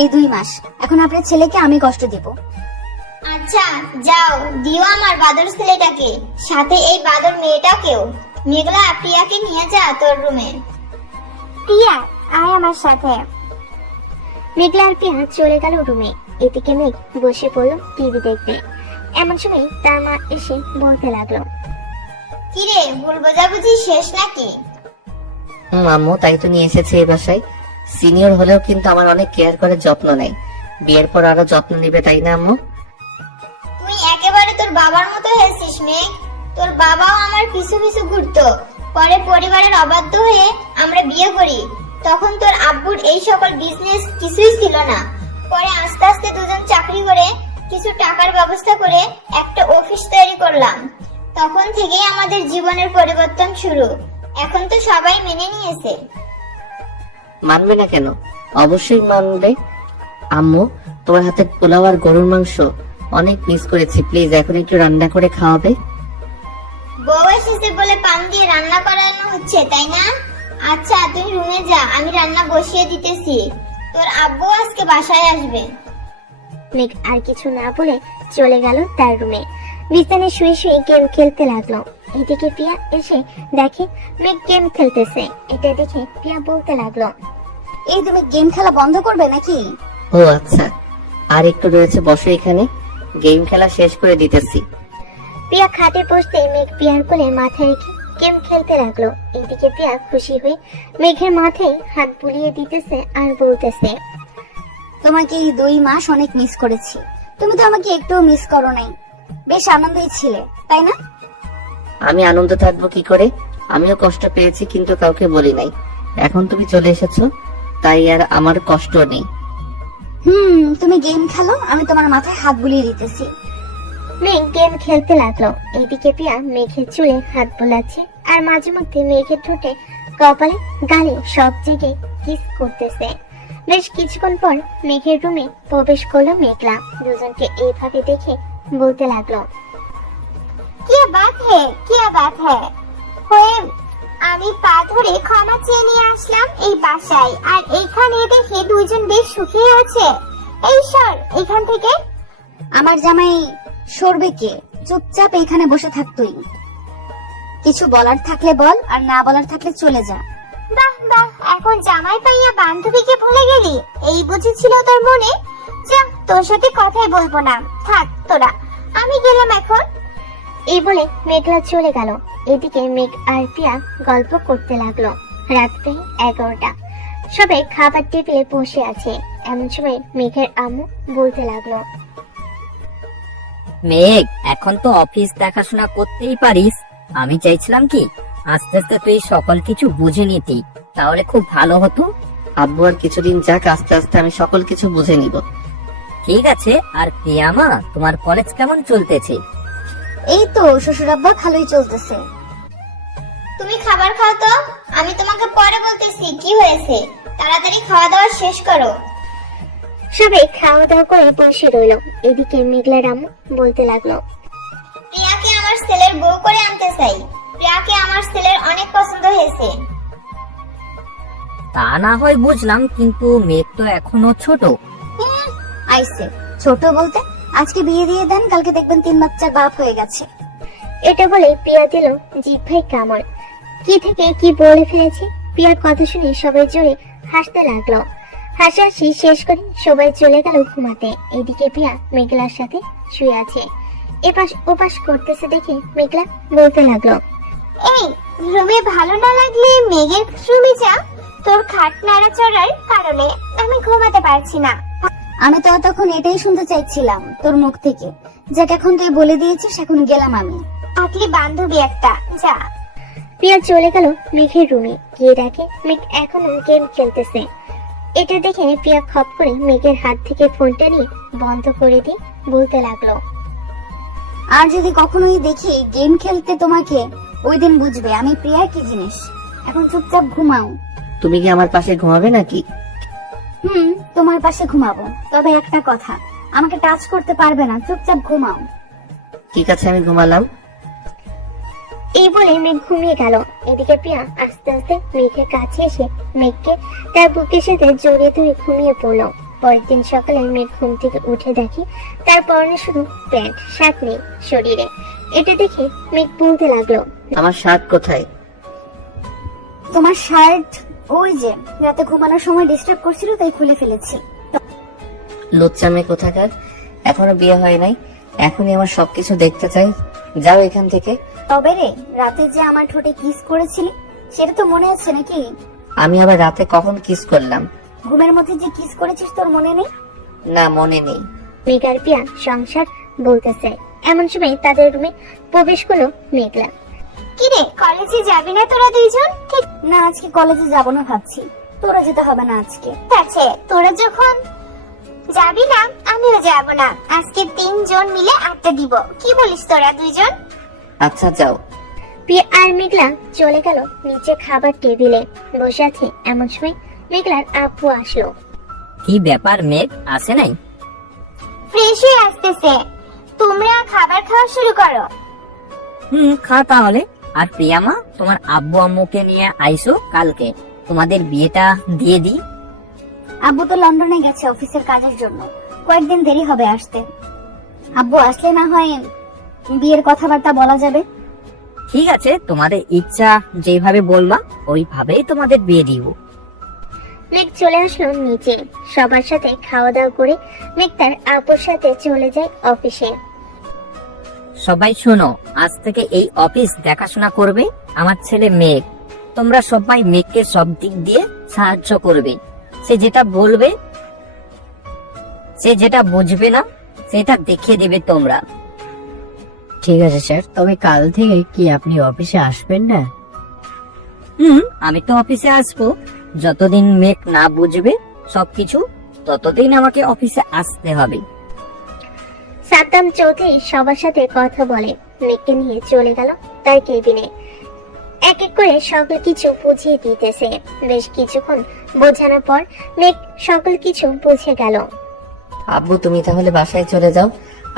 এই 2 মাস, এখন আপনার ছেলেকে আমি কষ্ট দিব। আচ্ছা যাও, দিও আমার বাদর ছেলেটাকে, সাথে এই বাদর মেয়েটাকেও। মেঘলা, প্রিয়াকে নিয়ে যা তোর রুমে। প্রিয়া, আয় আমার সাথে। মেঘলা আর প্রিয়া চলে গেল রুমে। এদিকে মেঘ বসে পড়লো টিভি দেখতে। এমন সময় তার মা এসে বলতে লাগলো, কিরে, ভুল বোঝাবুঝি শেষ নাকি? আম্মু, তাই তো নিয়ে এসেছি এই বাসায়। সিনিয়র হলেও কিন্তু আমার অনেক কেয়ার করে যত্ন নেয়। বিয়ের পর আরো যত্ন নিবে, তাই না আম্মু? বাবার মতো হয়েছিস মেঘ। তোর বাবাও আমার পিছু পিছু ঘুরতো, পরে পরিবারের অবাধ্য হয়ে আমরা বিয়ে করি। তখন তোর আব্বুর এই সকল বিজনেস কিছুই ছিল না। পরে আস্তে আস্তে দুজন চাকরি করে কিছু টাকার ব্যবস্থা করে একটা অফিস তৈরি করলাম। তখন থেকেই আমাদের জীবনের পরিবর্তন শুরু। এখন তো সবাই মেনে নিয়েছে। মানবে না কেন? অবশ্যই মানবে। আম্মু, তোমার হাতে পোলাও আর গরুর মাংস অনেক মিস করেছি, প্লিজ এখন একটু রান্না করে খাওয়াবে। বউ এসেছে বলে পান দিয়ে রান্না করানো হচ্ছে, তাই না? আচ্ছা তুই রুমে যা, আমি রান্না বসিয়ে দিতেছি। তোর আব্বু আজকে বাসায় আসবে। মেঘ আর কিছু না বলে চলে গেল তার রুমে। বিছানায় শুয়ে শুয়ে গেম খেলতে লাগলো। এদিকে পিয়া এসে দেখে মেঘ গেম খেলতেছে। এটা দেখে পিয়া বলতে লাগলো, এই তুমি গেম খেলা বন্ধ করবে নাকি? ও আচ্ছা, আর একটু রয়েছে, বসো এখানে, গেম খেলা শেষ করে দিতেছি। পিয়া খাটে বসতে মেঘ পিয়ার কোলে মাথা রেখে গেম খেলতে লাগলো। এদিকে পিয়া খুশি হয়ে মেঘের মাথায় হাত বুলিয়ে দিতেছে আর বলতেছে, তোমাকে এই 2 মাস অনেক মিস করেছি। তুমি তো আমাকে একটুও মিস করো নাই। বেশ আনন্দেই ছিলে, তাই না? আমি আনন্দ থাকবো কি করে? আমিও কষ্ট পেয়েছি, কিন্তু কাউকে বলি নাই। এখন তুমি চলে এসেছো, তাই আর আমার কষ্ট নেই। তুমি গেম খেলো, আমি তোমার মাথায় হাত বুলিয়ে দিতেছি। মেঘ গেম খেলতে লাগলো। এদিকে পিয়া মেঘের চুলে হাত বোলাচ্ছে আর মাঝে মধ্যে মেঘের ঠোঁটে, কপালে, গালে সব জায়গায় কিস করতেছে। বেশ কিছুক্ষণ পর মেঘের রুমে প্রবেশ করলো মেঘলা। দুজনকে এইভাবে দেখে বলতে লাগলো, কি বাত হ্যায়, কি বাত হ্যায়? হয়ে আমি পা ধরে ক্ষমা চেয়ে নিয়ে আসলাম এই বাসায়, আর এইখানে দেখে দুইজন বেশ সুখী আছে। এই সর এখান থেকে। আমার জামাই সরবে কে? চুপচাপ এখানে বসে থাক তুই। কিছু বলার থাকলে বল, আর না বলার থাকলে চলে যা। বাহ বাহ, এখন জামাই পাইয়া বান্ধবীকে ভুলে গেলি? এই বুঝি ছিল তোর মনে? যা, তোর সাথে কথাই বলবো না, থাক তোরা, আমি গেলাম এখন। এই বলে মেঘলা চলে গেল। এদিকে মেঘ আর পিয়া গল্প করতে লাগলো। রাত প্রায় 11টা। সবাই খাবার টেবিলে বসে আছে। এমন সময় মেঘের আম্মু বলতে লাগলো, মেঘ, এখন তো অফিস দেখাশোনা করতেই পারিস। আমি চাইছিলাম কি আস্তে আস্তে তুই সকল কিছু বুঝে নিতি, তাহলে খুব ভালো হতো। আব্বু আর কিছুদিন যাক, আস্তে আস্তে আমি সকল কিছু বুঝে নিব। ঠিক আছে। আর পিয়ামা, তোমার কলেজ কেমন চলতেছে? এই তো শ্বশুরাব্বা ভালোই চলতেছে। তুমি খাবার খাও তো, আমি তোমাকে পরে বলতেছি কি হয়েছে। তাড়াতাড়ি খাওয়া দাওয়া শেষ করো। সবাই খাওয়া দাওয়া করে বসে রইল। এদিকে মেঘলার আম্মু বলতে লাগলো, প্রিয়াকে আমার ছেলের বউ করে আনতে চাই। প্রিয়াকে আমার ছেলের অনেক পছন্দ হয়েছে। তা না হয় বুঝলাম, কিন্তু মেঘ তো এখনো ছোট। আইসে ছোট বলতে, আজকে বিয়ে দিয়ে দেন, কালকে দেখবেন 3 বাচ্চার বাপ হয়ে গেছে। এটা বলে পিয়া দিল জিহ্বায় কামড়। কি থেকে কি বলে ফেলেছে। পিয়ার কথা শুনে সবাই জোরে হাসতে লাগলো। হাসাহাসি শেষ করে সবাই চলে গেল ঘুমাতে। এদিকে পিয়া মেঘলার সাথে শুয়ে আছে। এপাশ ওপাশ করতেছে দেখে মেঘলা বলতে লাগলো, এই রুমে ভালো না লাগলে মেঘের রুমে যা। তোর খাট নাড়াচড়ার কারণে আমি ঘুমাতে পারছি না। আমি তো তখন এটাই শুনতে চাইছিলাম তোর মুখ থেকে। যাক, এখন তুই বলে দিয়েছিস, এখন গেলাম আমি। থাকলি বান্ধবী একটা, যা। পিয়া চলে গেল মেঘের রুমে। গিয়ে দেখে মেঘ এখনো গেম খেলতেছে। এটা দেখে পিয়া খপ করে মেঘের হাত থেকে ফোনটা নিয়ে বন্ধ করে দিয়ে বলতে লাগলো, আর যদি কখনোই দেখি গেম খেলতে তোমাকে, ওই দিন বুঝবে আমি প্রিয়া কি জিনিস। এখন চুপচাপ ঘুমাও। তুমি কি আমার পাশে ঘুমাবে নাকি? তোমার পাশে ঘুমাবো, তবে একটা কথা, আমাকে টাচ করতে পারবে না। চুপচাপ ঘুমাও। ঠিক আছে, আমি ঘুমালাম। এই বলে মেঘ ঘুমিয়ে গেল। এদিকে পিয়া আস্তে আস্তে মেঘের কাছে এসে মেঘকে তার বুকের সাথে জড়িয়ে ধরে ঘুমিয়ে পড়লো। পরের দিন সকালে মেঘ ঘুম থেকে উঠে দেখি তার পরনে শুধু প্যান্ট, শার্ট নেই শরীরে। এটা দেখে মেঘ বলতে লাগলো, আমার শার্ট কোথায়? তোমার শার্ট ওই যে রাতে ঘুমানোর সময় ডিস্টার্ব করছিল, তাই খুলে ফেলেছি। লুচ্চা মেয়ে কোথাকার, এখনো বিয়ে হয় নাই, এখনই আমার সবকিছু দেখতে চাই। যাও এখান থেকে। তবে রে, রাতে যে আমার ঠোঁটে কিস করেছিলি, সেটা তো মনে আছে নাকি? আমি আবার রাতে কখন কিস করলাম? ঘুমের মধ্যে যে কিস করেছিস তোর মনে নেই? না, মনে নেই। মেঘ আর পিয়া সংসার বলতেছে। এমন সময় তাদের রুমে প্রবেশ করলো মেঘলা। কিরে কলেজে যাবি না তোরা দুইজন? ঠিক না, আজকে কলেজে যাব না ভাবছি। তোরা যেতে হবে না আজকে। আছে, তোরা যখন যাবি না আমিও যাব না। আজকে 3 জন মিলে আড্ডা দিব, কি বলিস তোরা দুইজন? আচ্ছা যাও। প্রিয়া আর মেঘলা চলে গেল নিচে খাবার টেবিলে বসে আছে। এমন সময় মেঘলার আব্বু আসলো। কি ব্যাপার, মেঘ আসে নাই? ফ্রেশ হয়ে আসতেছে, তোমরা খাবার খাওয়া শুরু করো। খা তাহলে। আর প্রিয়ামা, তোমার আব্বু আম্মুকে নিয়ে আইসো কালকে, তোমাদের বিয়েটা দিয়ে দিই। আব্বু তো লন্ডনে গেছে অফিসের কাজের জন্য, কয়েকদিন দেরি হবে আসতে। আব্বু আসলে না হয় বিয়ের কথাবার্তা বলা যাবে। ঠিক আছে, তোমাদের ইচ্ছা যেভাবে বলবা ওইভাবেই তোমাদের বিয়ে দিব। মেঘ চলে আসলো নিচে। সবার সাথে খাওয়া দাওয়া করে মেঘ তার আপুর সাথে চলে যায় অফিসে। সবাই শোনো, আজ থেকে এই অফিস দেখাশোনা করবে আমার ছেলে মেঘ। তোমরা সবাই মেঘকে সব দিক দিয়ে সাহায্য করবে। সে যেটা বলবে, সে যেটা বুঝবে না সেটা দেখিয়ে দেবে তোমরা। ঠিক আছে স্যার, তবে কাল থেকে কি আপনি অফিসে আসবেন না? আমি তো অফিসে আসবো, যতদিন মেঘ না বুঝবে সবকিছু ততদিন আমাকে অফিসে আসতে হবে। সাদ্দাম চৌধুরী সবার সাথে কথা বলে মেঘকে নিয়ে চলে গেল তার কেবিনে। এক এক করে সকল কিছু বুঝিয়ে দিতেছে। বেশ কিছুক্ষণ বোঝানোর পর মেঘ সকল কিছু বুঝে গেল। আব্বু তুমি তাহলে বাসায় চলে যাও,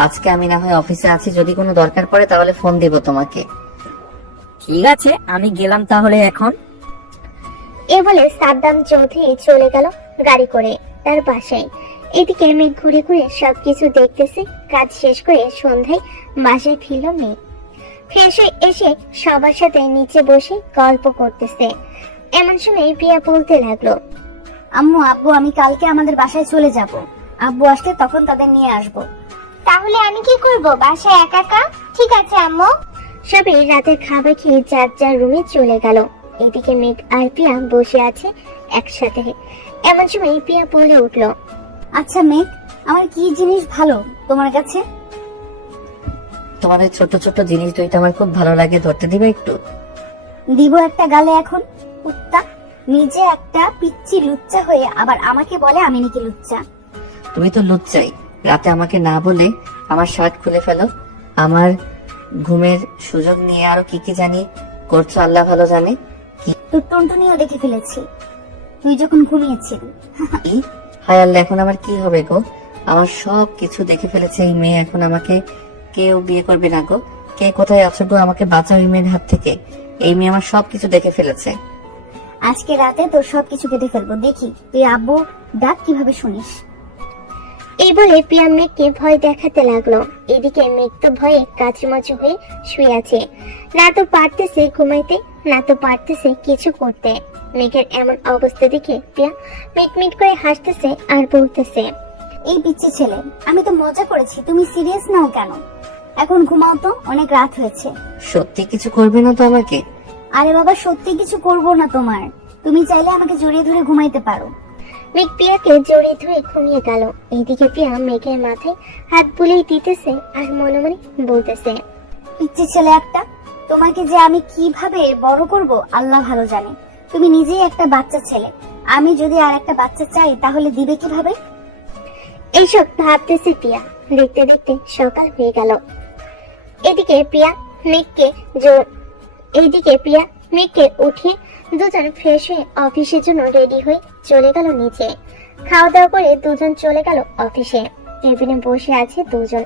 আজকে আমি না হয় অফিসে আছি, যদি কোনো দরকার পড়ে তাহলে ফোন দিব তোমাকে। ঠিক আছে, আমি গেলাম তাহলে এখন। এ বলে সাদ্দাম চৌধুরী চলে গেল গাড়ি করে তার বাসায়। এদিকে মেঘ ঘুরে ঘুরে সবকিছু দেখতেছে। কাজ শেষ করে সন্ধ্যায় বাসায় ফিরল মেঘ। ফ্রেশ হয়ে এসে সবার সাথে নিচে বসে গল্প করতেছে। এমন সময় প্রিয়া বলতে লাগলো, আম্মু, আব্বু, আমি কালকে আমাদের বাসায় চলে যাব। আব্বু আসলে তখন তাদের নিয়ে আসব। তাহলে আমি কি করব বাসায় একা একা? ঠিক আছে আম্মু। সবাই রাতের খাবার খেয়ে যার যার রুমে চলে গেল। এদিকে মেঘ আর প্রিয়া বসে আছে একসাথে। এমন সময় প্রিয়া বলে উঠলো, আচ্ছা মেঘ, আমার কি জিনিস ভালো তোমার কাছে? তোমার ওই ছোট ছোট জিনিস দুইটা আমার খুব ভালো লাগে, ধরতে দিবে একটু? দিব একটা গালে এখন। কুত্তা, নিজে একটা পিচ্চি লুচ্চা হয়ে আবার আমাকে বলে আমি নাকি লুচ্চা। তুমি তো লুচ্চাই, রাতে আমাকে না বলে আমার শার্ট খুলে ফেলো, আমার ঘুমের সুযোগ নিয়ে আরো কি কি জানি করছো আল্লাহ ভালো জানে। তোর টুনটুনিও দেখে ফেলেছি তুই যখন ঘুমিয়েছিলি। কি? হায় আল্লাহ, এখন আমার কি হবে গো? আমার সব কিছু দেখে ফেলেছে এই মেয়ে, এখন আমাকে কেউ বিয়ে করবে না গো। কে কোথায় আছো গো? আমাকে বাঁচাও এই মেয়ের হাত থেকে। এই মেয়ে আমার সবকিছু দেখে ফেলেছে। আজকে রাতে তোর সবকিছু কেটে ফেলবো, দেখি তুই আব্বু ডাক কিভাবে শুনিস। এই বলে প্রিয়া মেঘকে ভয় দেখাতে লাগলো। এদিকে মেঘ তো ভয়ে কাচুমাচু হয়ে শুয়ে আছে। না তো পারতেছে ঘুমাইতে, না তো পারতেছে কিছু করতে। মেঘের এমন অবস্থা দেখে প্রিয়া মিটমিট করে হাসতেছে আর বলতেছে, এই পিচ্চি ছেলে, আমি তো মজা করেছি, তুমি সিরিয়াস নাও কেন? এখন ঘুমাও তো, অনেক রাত হয়েছে। সত্যি কিছু করবে না তো আমাকে? আরে বাবা, সত্যি কিছু করবো না তোমার। তুমি চাইলে আমাকে জড়িয়ে ধরে ঘুমাইতে পারো। মেঘ প্রিয়াকে জড়িয়ে ধরে ঘুমিয়ে গেল। এইদিকে প্রিয়া মেঘের মাথায় হাত বুলিয়ে দিতেছে আর মনে মনে বলতেছে, পিচ্চি ছেলে একটা, তোমাকে যে আমি কিভাবে বড় করব আল্লাহ ভালো জানে। তুমি নিজেই একটা বাচ্চা ছেলে, আমি যদি আর একটা বাচ্চা চাই তাহলে দিবে কিভাবে? এইসব ভাবতেছে প্রিয়া। দেখতে দেখতে সকাল হয়ে গেল। এদিকে প্রিয়া মেঘকে উঠিয়ে দুজন ফ্রেশ হয়ে অফিসের জন্য রেডি হয়ে চলে গেল নিচে। খাওয়া দাওয়া করে দুজন চলে গেল অফিসে। কেবিনে বসে আছে দুজন।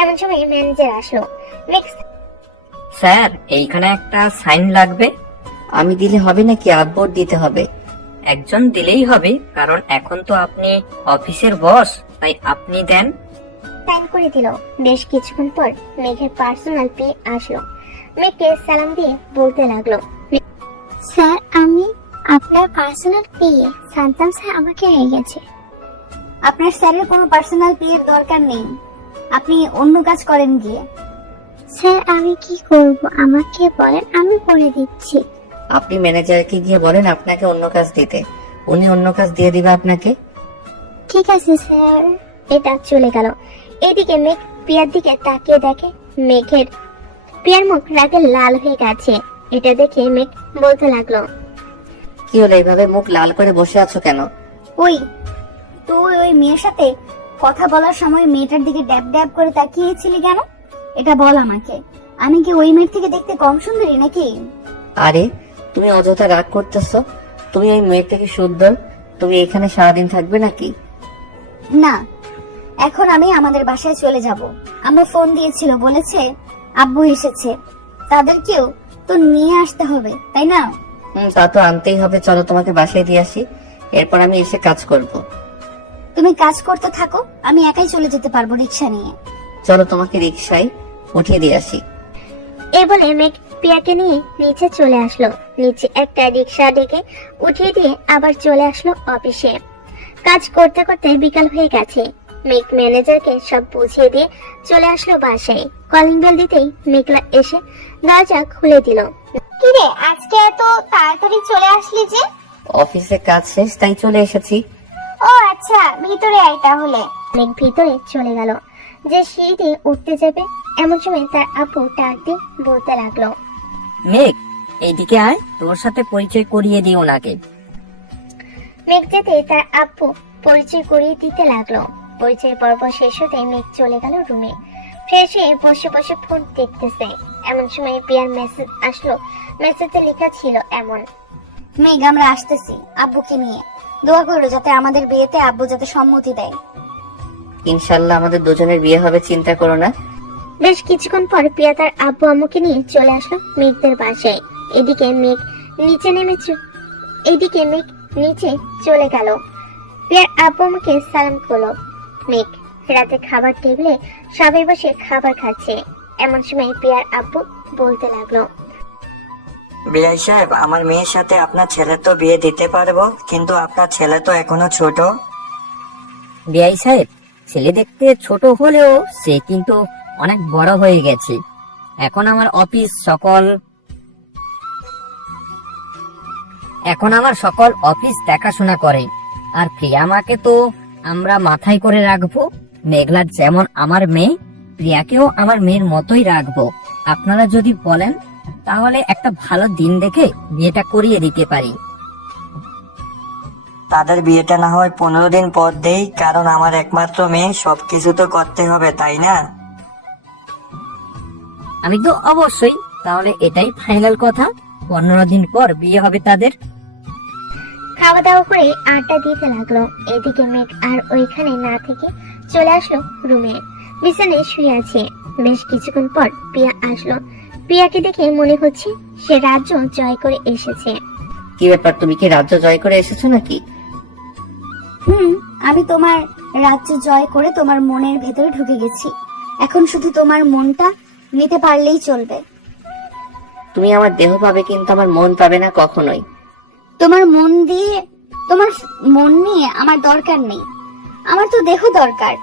এমন সময় ম্যানেজার আসলো। মেঘ, স্যার, এইখানে একটা সাইন লাগবে। আমি দিলে হবে নাকি আব্বুর দিতে হবে? একজন দিলেই হবে, কারণ এখন তো আপনি অফিসের বস, তাই আপনি দেন। সাইন করে দিল। বেশ কিছুক্ষণ পর মেঘের পার্সোনাল পি আসলো। মেঘকে সালাম দিয়ে বলতে লাগলো, স্যার, আমি আপনার পার্সোনাল পিএ সান্তাম স্যার আমাকে নিয়ে গেছে। আপনার স্যারের কোনো পার্সোনাল পিএর দরকার নেই, আপনি অন্য কাজ করেন গিয়ে। স্যার, আমি কি করব আমাকে বলেন, আমি করে দিচ্ছি। আপনি ম্যানেজারকে গিয়ে বলেন আপনাকে অন্য কাজ দিতে, উনি অন্য কাজ দিয়ে দিবে আপনাকে। ঠিক আছে স্যার। এটা চলে গেল। এদিকে মেঘ প্রিয়ার দিকে তাকিয়ে দেখে প্রিয়ার মুখ রাগে লাল হয়ে গেছে। এটা দেখে মেঘ বলতে লাগলো, কি হলো, এইভাবে মুখ লাল করে বসে আছো কেন? ওই তুই ওই মেয়ের সাথে কথা বলার সময় মেয়েটার দিকে ড্যাব ড্যাব করে তাকিয়েছিলি কেন? এটা বল আমাকে। আমি কি ওই মেয়ের থেকে দেখতে কম সুন্দরী নাকি? আরে তুমি অযথা রাগ করতেছো। তুমি ওই মেয়ের থেকে সুন্দর। তুমি এখানে সারাদিন থাকবে নাকি? না, এখন আমি আমাদের বাসায় চলে যাব। আম্মু ফোন দিয়েছিল, বলেছে আব্বু এসেছে, তাদেরকেও তো নিয়ে আসতে হবে, তাই না? তা তো আনতেই হবে। চলো তোমাকে বাসায় দিয়ে আসি, এরপর আমি এসে কাজ করব। তুমি কাজ করতে থাকো, আমি একাই চলে যেতে পারবো রিক্সা নিয়ে। চলো তোমাকে রিক্সায় উঠিয়ে দিয়ে আসি। এই বলে মেঘ প্রিয়াকে নিয়ে নিচে চলে আসলো। নিচে একটা রিক্সা ডেকে উঠিয়ে দিয়ে আবার চলে আসলো অফিসে। কাজ করতে করতে বিকাল হয়ে গেছে। মেঘ ম্যানেজারকে সব বুঝিয়ে দিয়ে চলে আসলো বাসায়। কলিং বেল দিতেই মেঘলা এসে দরজা খুলে দিল। কিরে আজকে এত তাড়াতাড়ি চলে আসলি যে? অফিসে কাজ শেষ, তাই চলে এসেছি। ও আচ্ছা, ভিতরে আয় তাহলে। মেঘ ভিতরে চলে গেল। যে সিঁড়ি দিয়ে উঠতে যাবে এমন সময় তার আপু ডাক দিয়ে বলতে লাগলো, মেঘ, এইদিকে আয়, তোর সাথে পরিচয় করিয়ে দিই ওনাকে। মেঘ যেতে তার আপু পরিচয় করিয়ে দিতে লাগলো। পরিচয় পর্ব শেষ হতে মেঘ চলে গেল রুমে। ফ্রেশ হয়ে বসে বসে ফোন দেখতেছে। এমন সময় প্রিয়ার মেসেজ আসলো। মেসেজে লেখা ছিল এমন, মেঘ, আমরা আসতেছি আব্বুকে নিয়ে। দোয়া করো যাতে আমাদের বিয়েতে আব্বু যাতে সম্মতি দেয়। ইনশাল্লাহ আমাদের দুজনের বিয়ে হবে, চিন্তা করো না। বেশ কিছুক্ষণ পর প্রিয়া তার আব্বু আম্মুকে নিয়ে চলে আসলো মেঘদের বাসায়। এদিকে মেঘ নিচে চলে গেল। প্রিয়ার আব্বু আম্মুকে সালাম করলো। মেঘ রাতে খাবার টেবিলে সবাই বসে খাবার খাচ্ছে। এমন সময় প্রিয়ার আব্বু বলতে লাগলো, বিআই সাহেব, আমার মেয়ের সাথে আপনার ছেলে তো বিয়ে দিতে পারবো, কিন্তু আপনার ছেলে তো এখনো ছোট। বিআই সাহেব, ছেলে দেখতে ছোট হলেও সে কিন্তু অনেক বড় হয়ে গেছে। এখন আমার সকল অফিস দেখাশোনা করে। আর প্রিয়ামাকে তো আমরা মাথায় করে রাখবো। মেঘলা যেমন আমার মেয়ে, প্রিয়াকেও আমার মেয়ের মতোই রাখবো। আপনারা যদি বলেন তাহলে একটা ভালো দিন দেখে বিয়েটা করিয়ে দিতে পারি। তাদের বিয়েটা না হয় 15 দিন পর দেই, কারণ আমার একমাত্র মেয়ে, সবকিছু তো করতে হবে, তাই না? আমি তো অবশ্যই, তাহলে এটাই ফাইনাল কথা, 15 দিন পর বিয়ে হবে তাদের। খাওয়া দাওয়া করে আড্ডা দিতে লাগলো। এদিকে মেঘ আর ওইখানে না থেকে চলে আসলো রুমে। বিছানায় শুয়ে আছে। বেশ কিছুক্ষণ পর প্রিয়া আসলো। প্রিয়াকে দেখে মনে হচ্ছে সে রাজ্য জয় করে এসেছে। কি ব্যাপার, তুমি কি রাজ্য জয় করে এসেছো নাকি? আমি তোমার রাজ্য জয় করে তোমার মনের ভেতরে ঢুকে গেছি। এখন শুধু তোমার মনটা নিতে পারলেই চলবে। তুমি আমার দেহ পাবে, কিন্তু আমার মন পাবে না কখনোই। তোমার মন নিয়ে আমার দরকার নেই, আমার তো দেহ দরকার।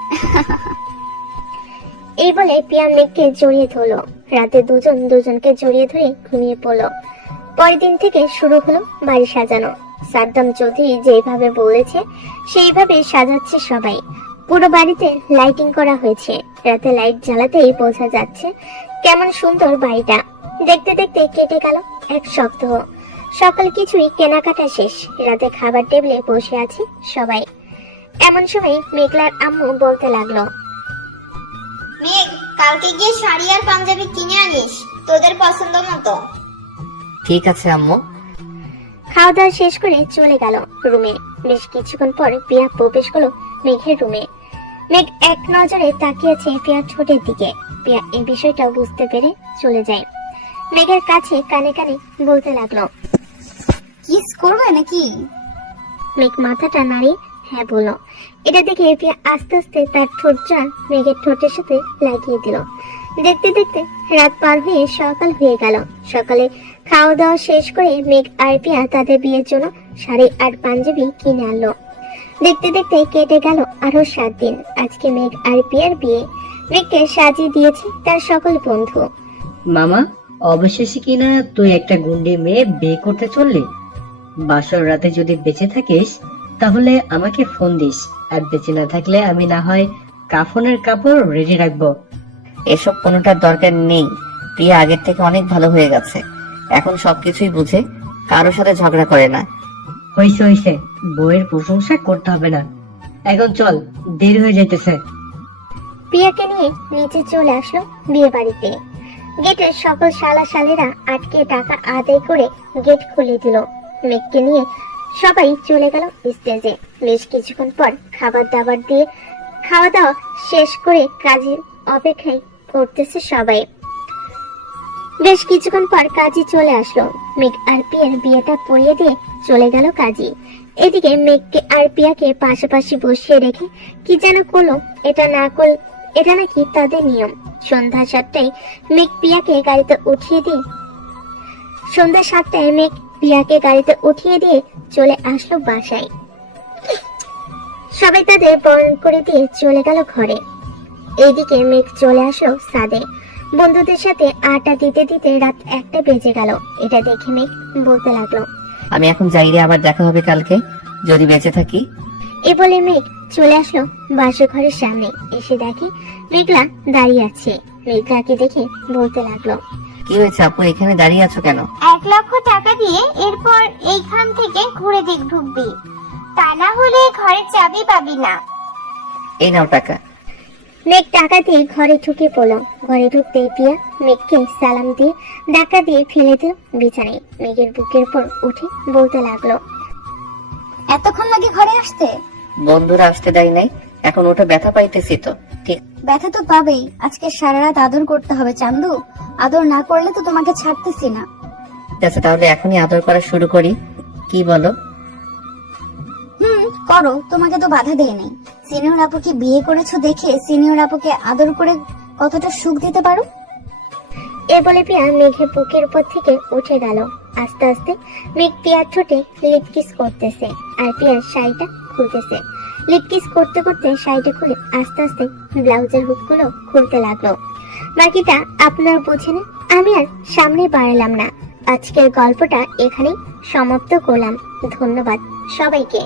এই বলে প্রিয়া মেঘকে জড়িয়ে ধরলো। রাতে দুজন দুজনকে জড়িয়ে ধরে ঘুমিয়ে পড়লো। পরের দিন থেকে শুরু হলো বাড়ি সাজানো। সাদ্দাম চৌধুরী যেভাবে বলেছে সেইভাবে সাজাচ্ছে সবাই। পুরো বাড়িতে লাইটিং করা হয়েছে। রাতে লাইট জ্বালাতেই বোঝা যাচ্ছে কেমন সুন্দর বাড়িটা। দেখতে দেখতে কেটে গেল এক সপ্তাহ। সকাল কিছুই কেনাকাটা শেষ। রাতে খাবার টেবিলে বসে আছে সবাই। এমন সময় মেঘলার আম্মু বলতে লাগলো, মেঘ, কালকে গিয়ে শাড়ি আর পাঞ্জাবি কিনে আনিস তোদের পছন্দ মতো। ঠিক আছে আম্মু। খাওয়া দাওয়া শেষ করে চলে গেল রুমে। বেশ কিছুক্ষণ পর প্রিয়া প্রবেশ করলো মেঘের রুমে। মেঘ এক নজরে তাকিয়েছে প্রিয়ার ঠোঁটের দিকে। প্রিয়া এই বিষয়টা বুঝতে পেরে চলে যায়। মেঘের কাছে কানে কানে বলতে লাগলো, কিস করবে নাকি? মেঘ মাথাটা নাড়িয়ে হ্যাঁ বললো। এটা দেখে প্রিয়া আস্তে আস্তে তার ঠোঁটটা মেঘের ঠোঁটের সাথে লাগিয়ে দিল। দেখতে দেখতে রাত পার হয়ে সকাল হয়ে গেল। সকালে খাওয়া দাওয়া শেষ করে মেঘ আর প্রিয়া তাদের বিয়ের জন্য শাড়ি আর পাঞ্জাবি কিনে আনলো। দেখতে দেখতে কেটে গেল আরো 7 দিন। আজকে মেঘ আর প্রিয়ার বিয়ে। মেঘকে সাজিয়ে দিয়েছে তার সকল বন্ধু। মামা, অবশেষে কিনা তুই একটা গুন্ডি মেয়ে বিয়ে করতে চললি। বাসর রাতে যদি বেঁচে থাকিস তাহলে আমাকে ফোন দিস, আর বেঁচে না থাকলে আমি না হয় কাফনের কাপড় রেডি রাখবো। এসব কোনোটার দরকার নেই। প্রিয়া আগের থেকে অনেক ভালো হয়ে গেছে, এখন সবকিছুই বুঝে, কারোর সাথে ঝগড়া করে না। হইছে হইছে, বইয়ের প্রশংসা করতে হবে না। এখন চল, দেরি হয়ে যাইতেছে। প্রিয়াকে নিয়ে নিচে চলে আসলো বিয়ে বাড়িতে। গেটের সকল শালা শালেরা আটকে টাকা আদায় করে গেট খুলে দিল। মেঘকে নিয়ে সবাই চলে গেল স্টেজে। বেশ কিছুক্ষণ পর খাবার খাওয়া দাওয়া শেষ করে কাজের অপেক্ষায় করতেছে সবাই। বেশ কিছুক্ষণ পর কাজী চলে আসলো। মেঘ আর পিয়ার বিয়েটা পড়িয়ে দিয়ে চলে গেল কাজী। এদিকে মেঘকে আর পিয়াকে পাশাপাশি বসিয়ে রেখে কি যেন করলো। এটা নাকি তাদের নিয়ম। সন্ধ্যা 7টায় মেঘ পিয়াকে গাড়িতে উঠিয়ে দিয়ে চলে আসলো বাসায়। সবাই তাদের বরণ করে দিয়ে চলে গেল ঘরে। এইদিকে মেঘ চলে আসলো ছাদে। বন্ধুদের সাথে আড্ডা দিতে দিতে রাত 1টা বেজে গেল। এটা দেখে মেঘ বলতে লাগলো, আমি এখন যাই রে, আবার দেখা হবে কালকে যদি বেঁচে থাকি। এ বলে মেঘ চলে আসলো বাসর ঘরের সামনে। এসে দেখে মেঘলা দাঁড়িয়ে আছে। মেঘলাকে দেখে বলতে লাগলো, কি হয়েছে আপু, এখানে দাঁড়িয়ে আছো কেন? 1 লক্ষ টাকা দিয়ে এরপর এইখান থেকে ঘুরে ঢুকবি, তা না হলে ঘরের চাবি পাবি না। এই নাও টাকা। মেঘ টাকা দিয়ে ঘরে ঢুকে পড়লো। ঘরে ঢুকতেই পিয়া মেঘকে সালাম দিয়ে ধাক্কা দিয়ে ফেলে দিল বিছানায়। মেঘের বুকের উপর উঠে বলতে লাগলো, এতক্ষণ লাগে ঘরে আসতে? বন্ধুরা আসতে দেয় নাই, এখন ওটা ব্যথা পাইতেছি তো। ঠিক ব্যথা তো পাবেই। আজকে সারা রাত আদর করতে হবে চান্দু। আদর না করলে তো তোমাকে ছাড়তেছি না। আছে, তাহলে এখনই আদর করা শুরু করি, কি বলো? করো, তোমাকে তো বাধা দেয় নাই। সিনিয়র আপুকে বিয়ে করেছো দেখে সিনিয়র আপুকে আদর করে কতটা সুখ দিতে পারো। এ বলে পিয়া মেঘের বুকের উপর থেকে উঠে গেল। আস্তে আস্তে মেঘ পিয়ার ঠোঁটে লিপ কিস করতেছে আর পিয়ার শাড়িটা খুলতেছে। লিপ কিস করতে করতে শাড়িটা খুলে আস্তে আস্তে ব্লাউজের হুকগুলো খুলতে লাগলো। বাকিটা আপনারা বুঝেন, আমি আর সামনে বাড়ালাম না। আজকের গল্পটা এখানেই সমাপ্ত করলাম। ধন্যবাদ সবাইকে।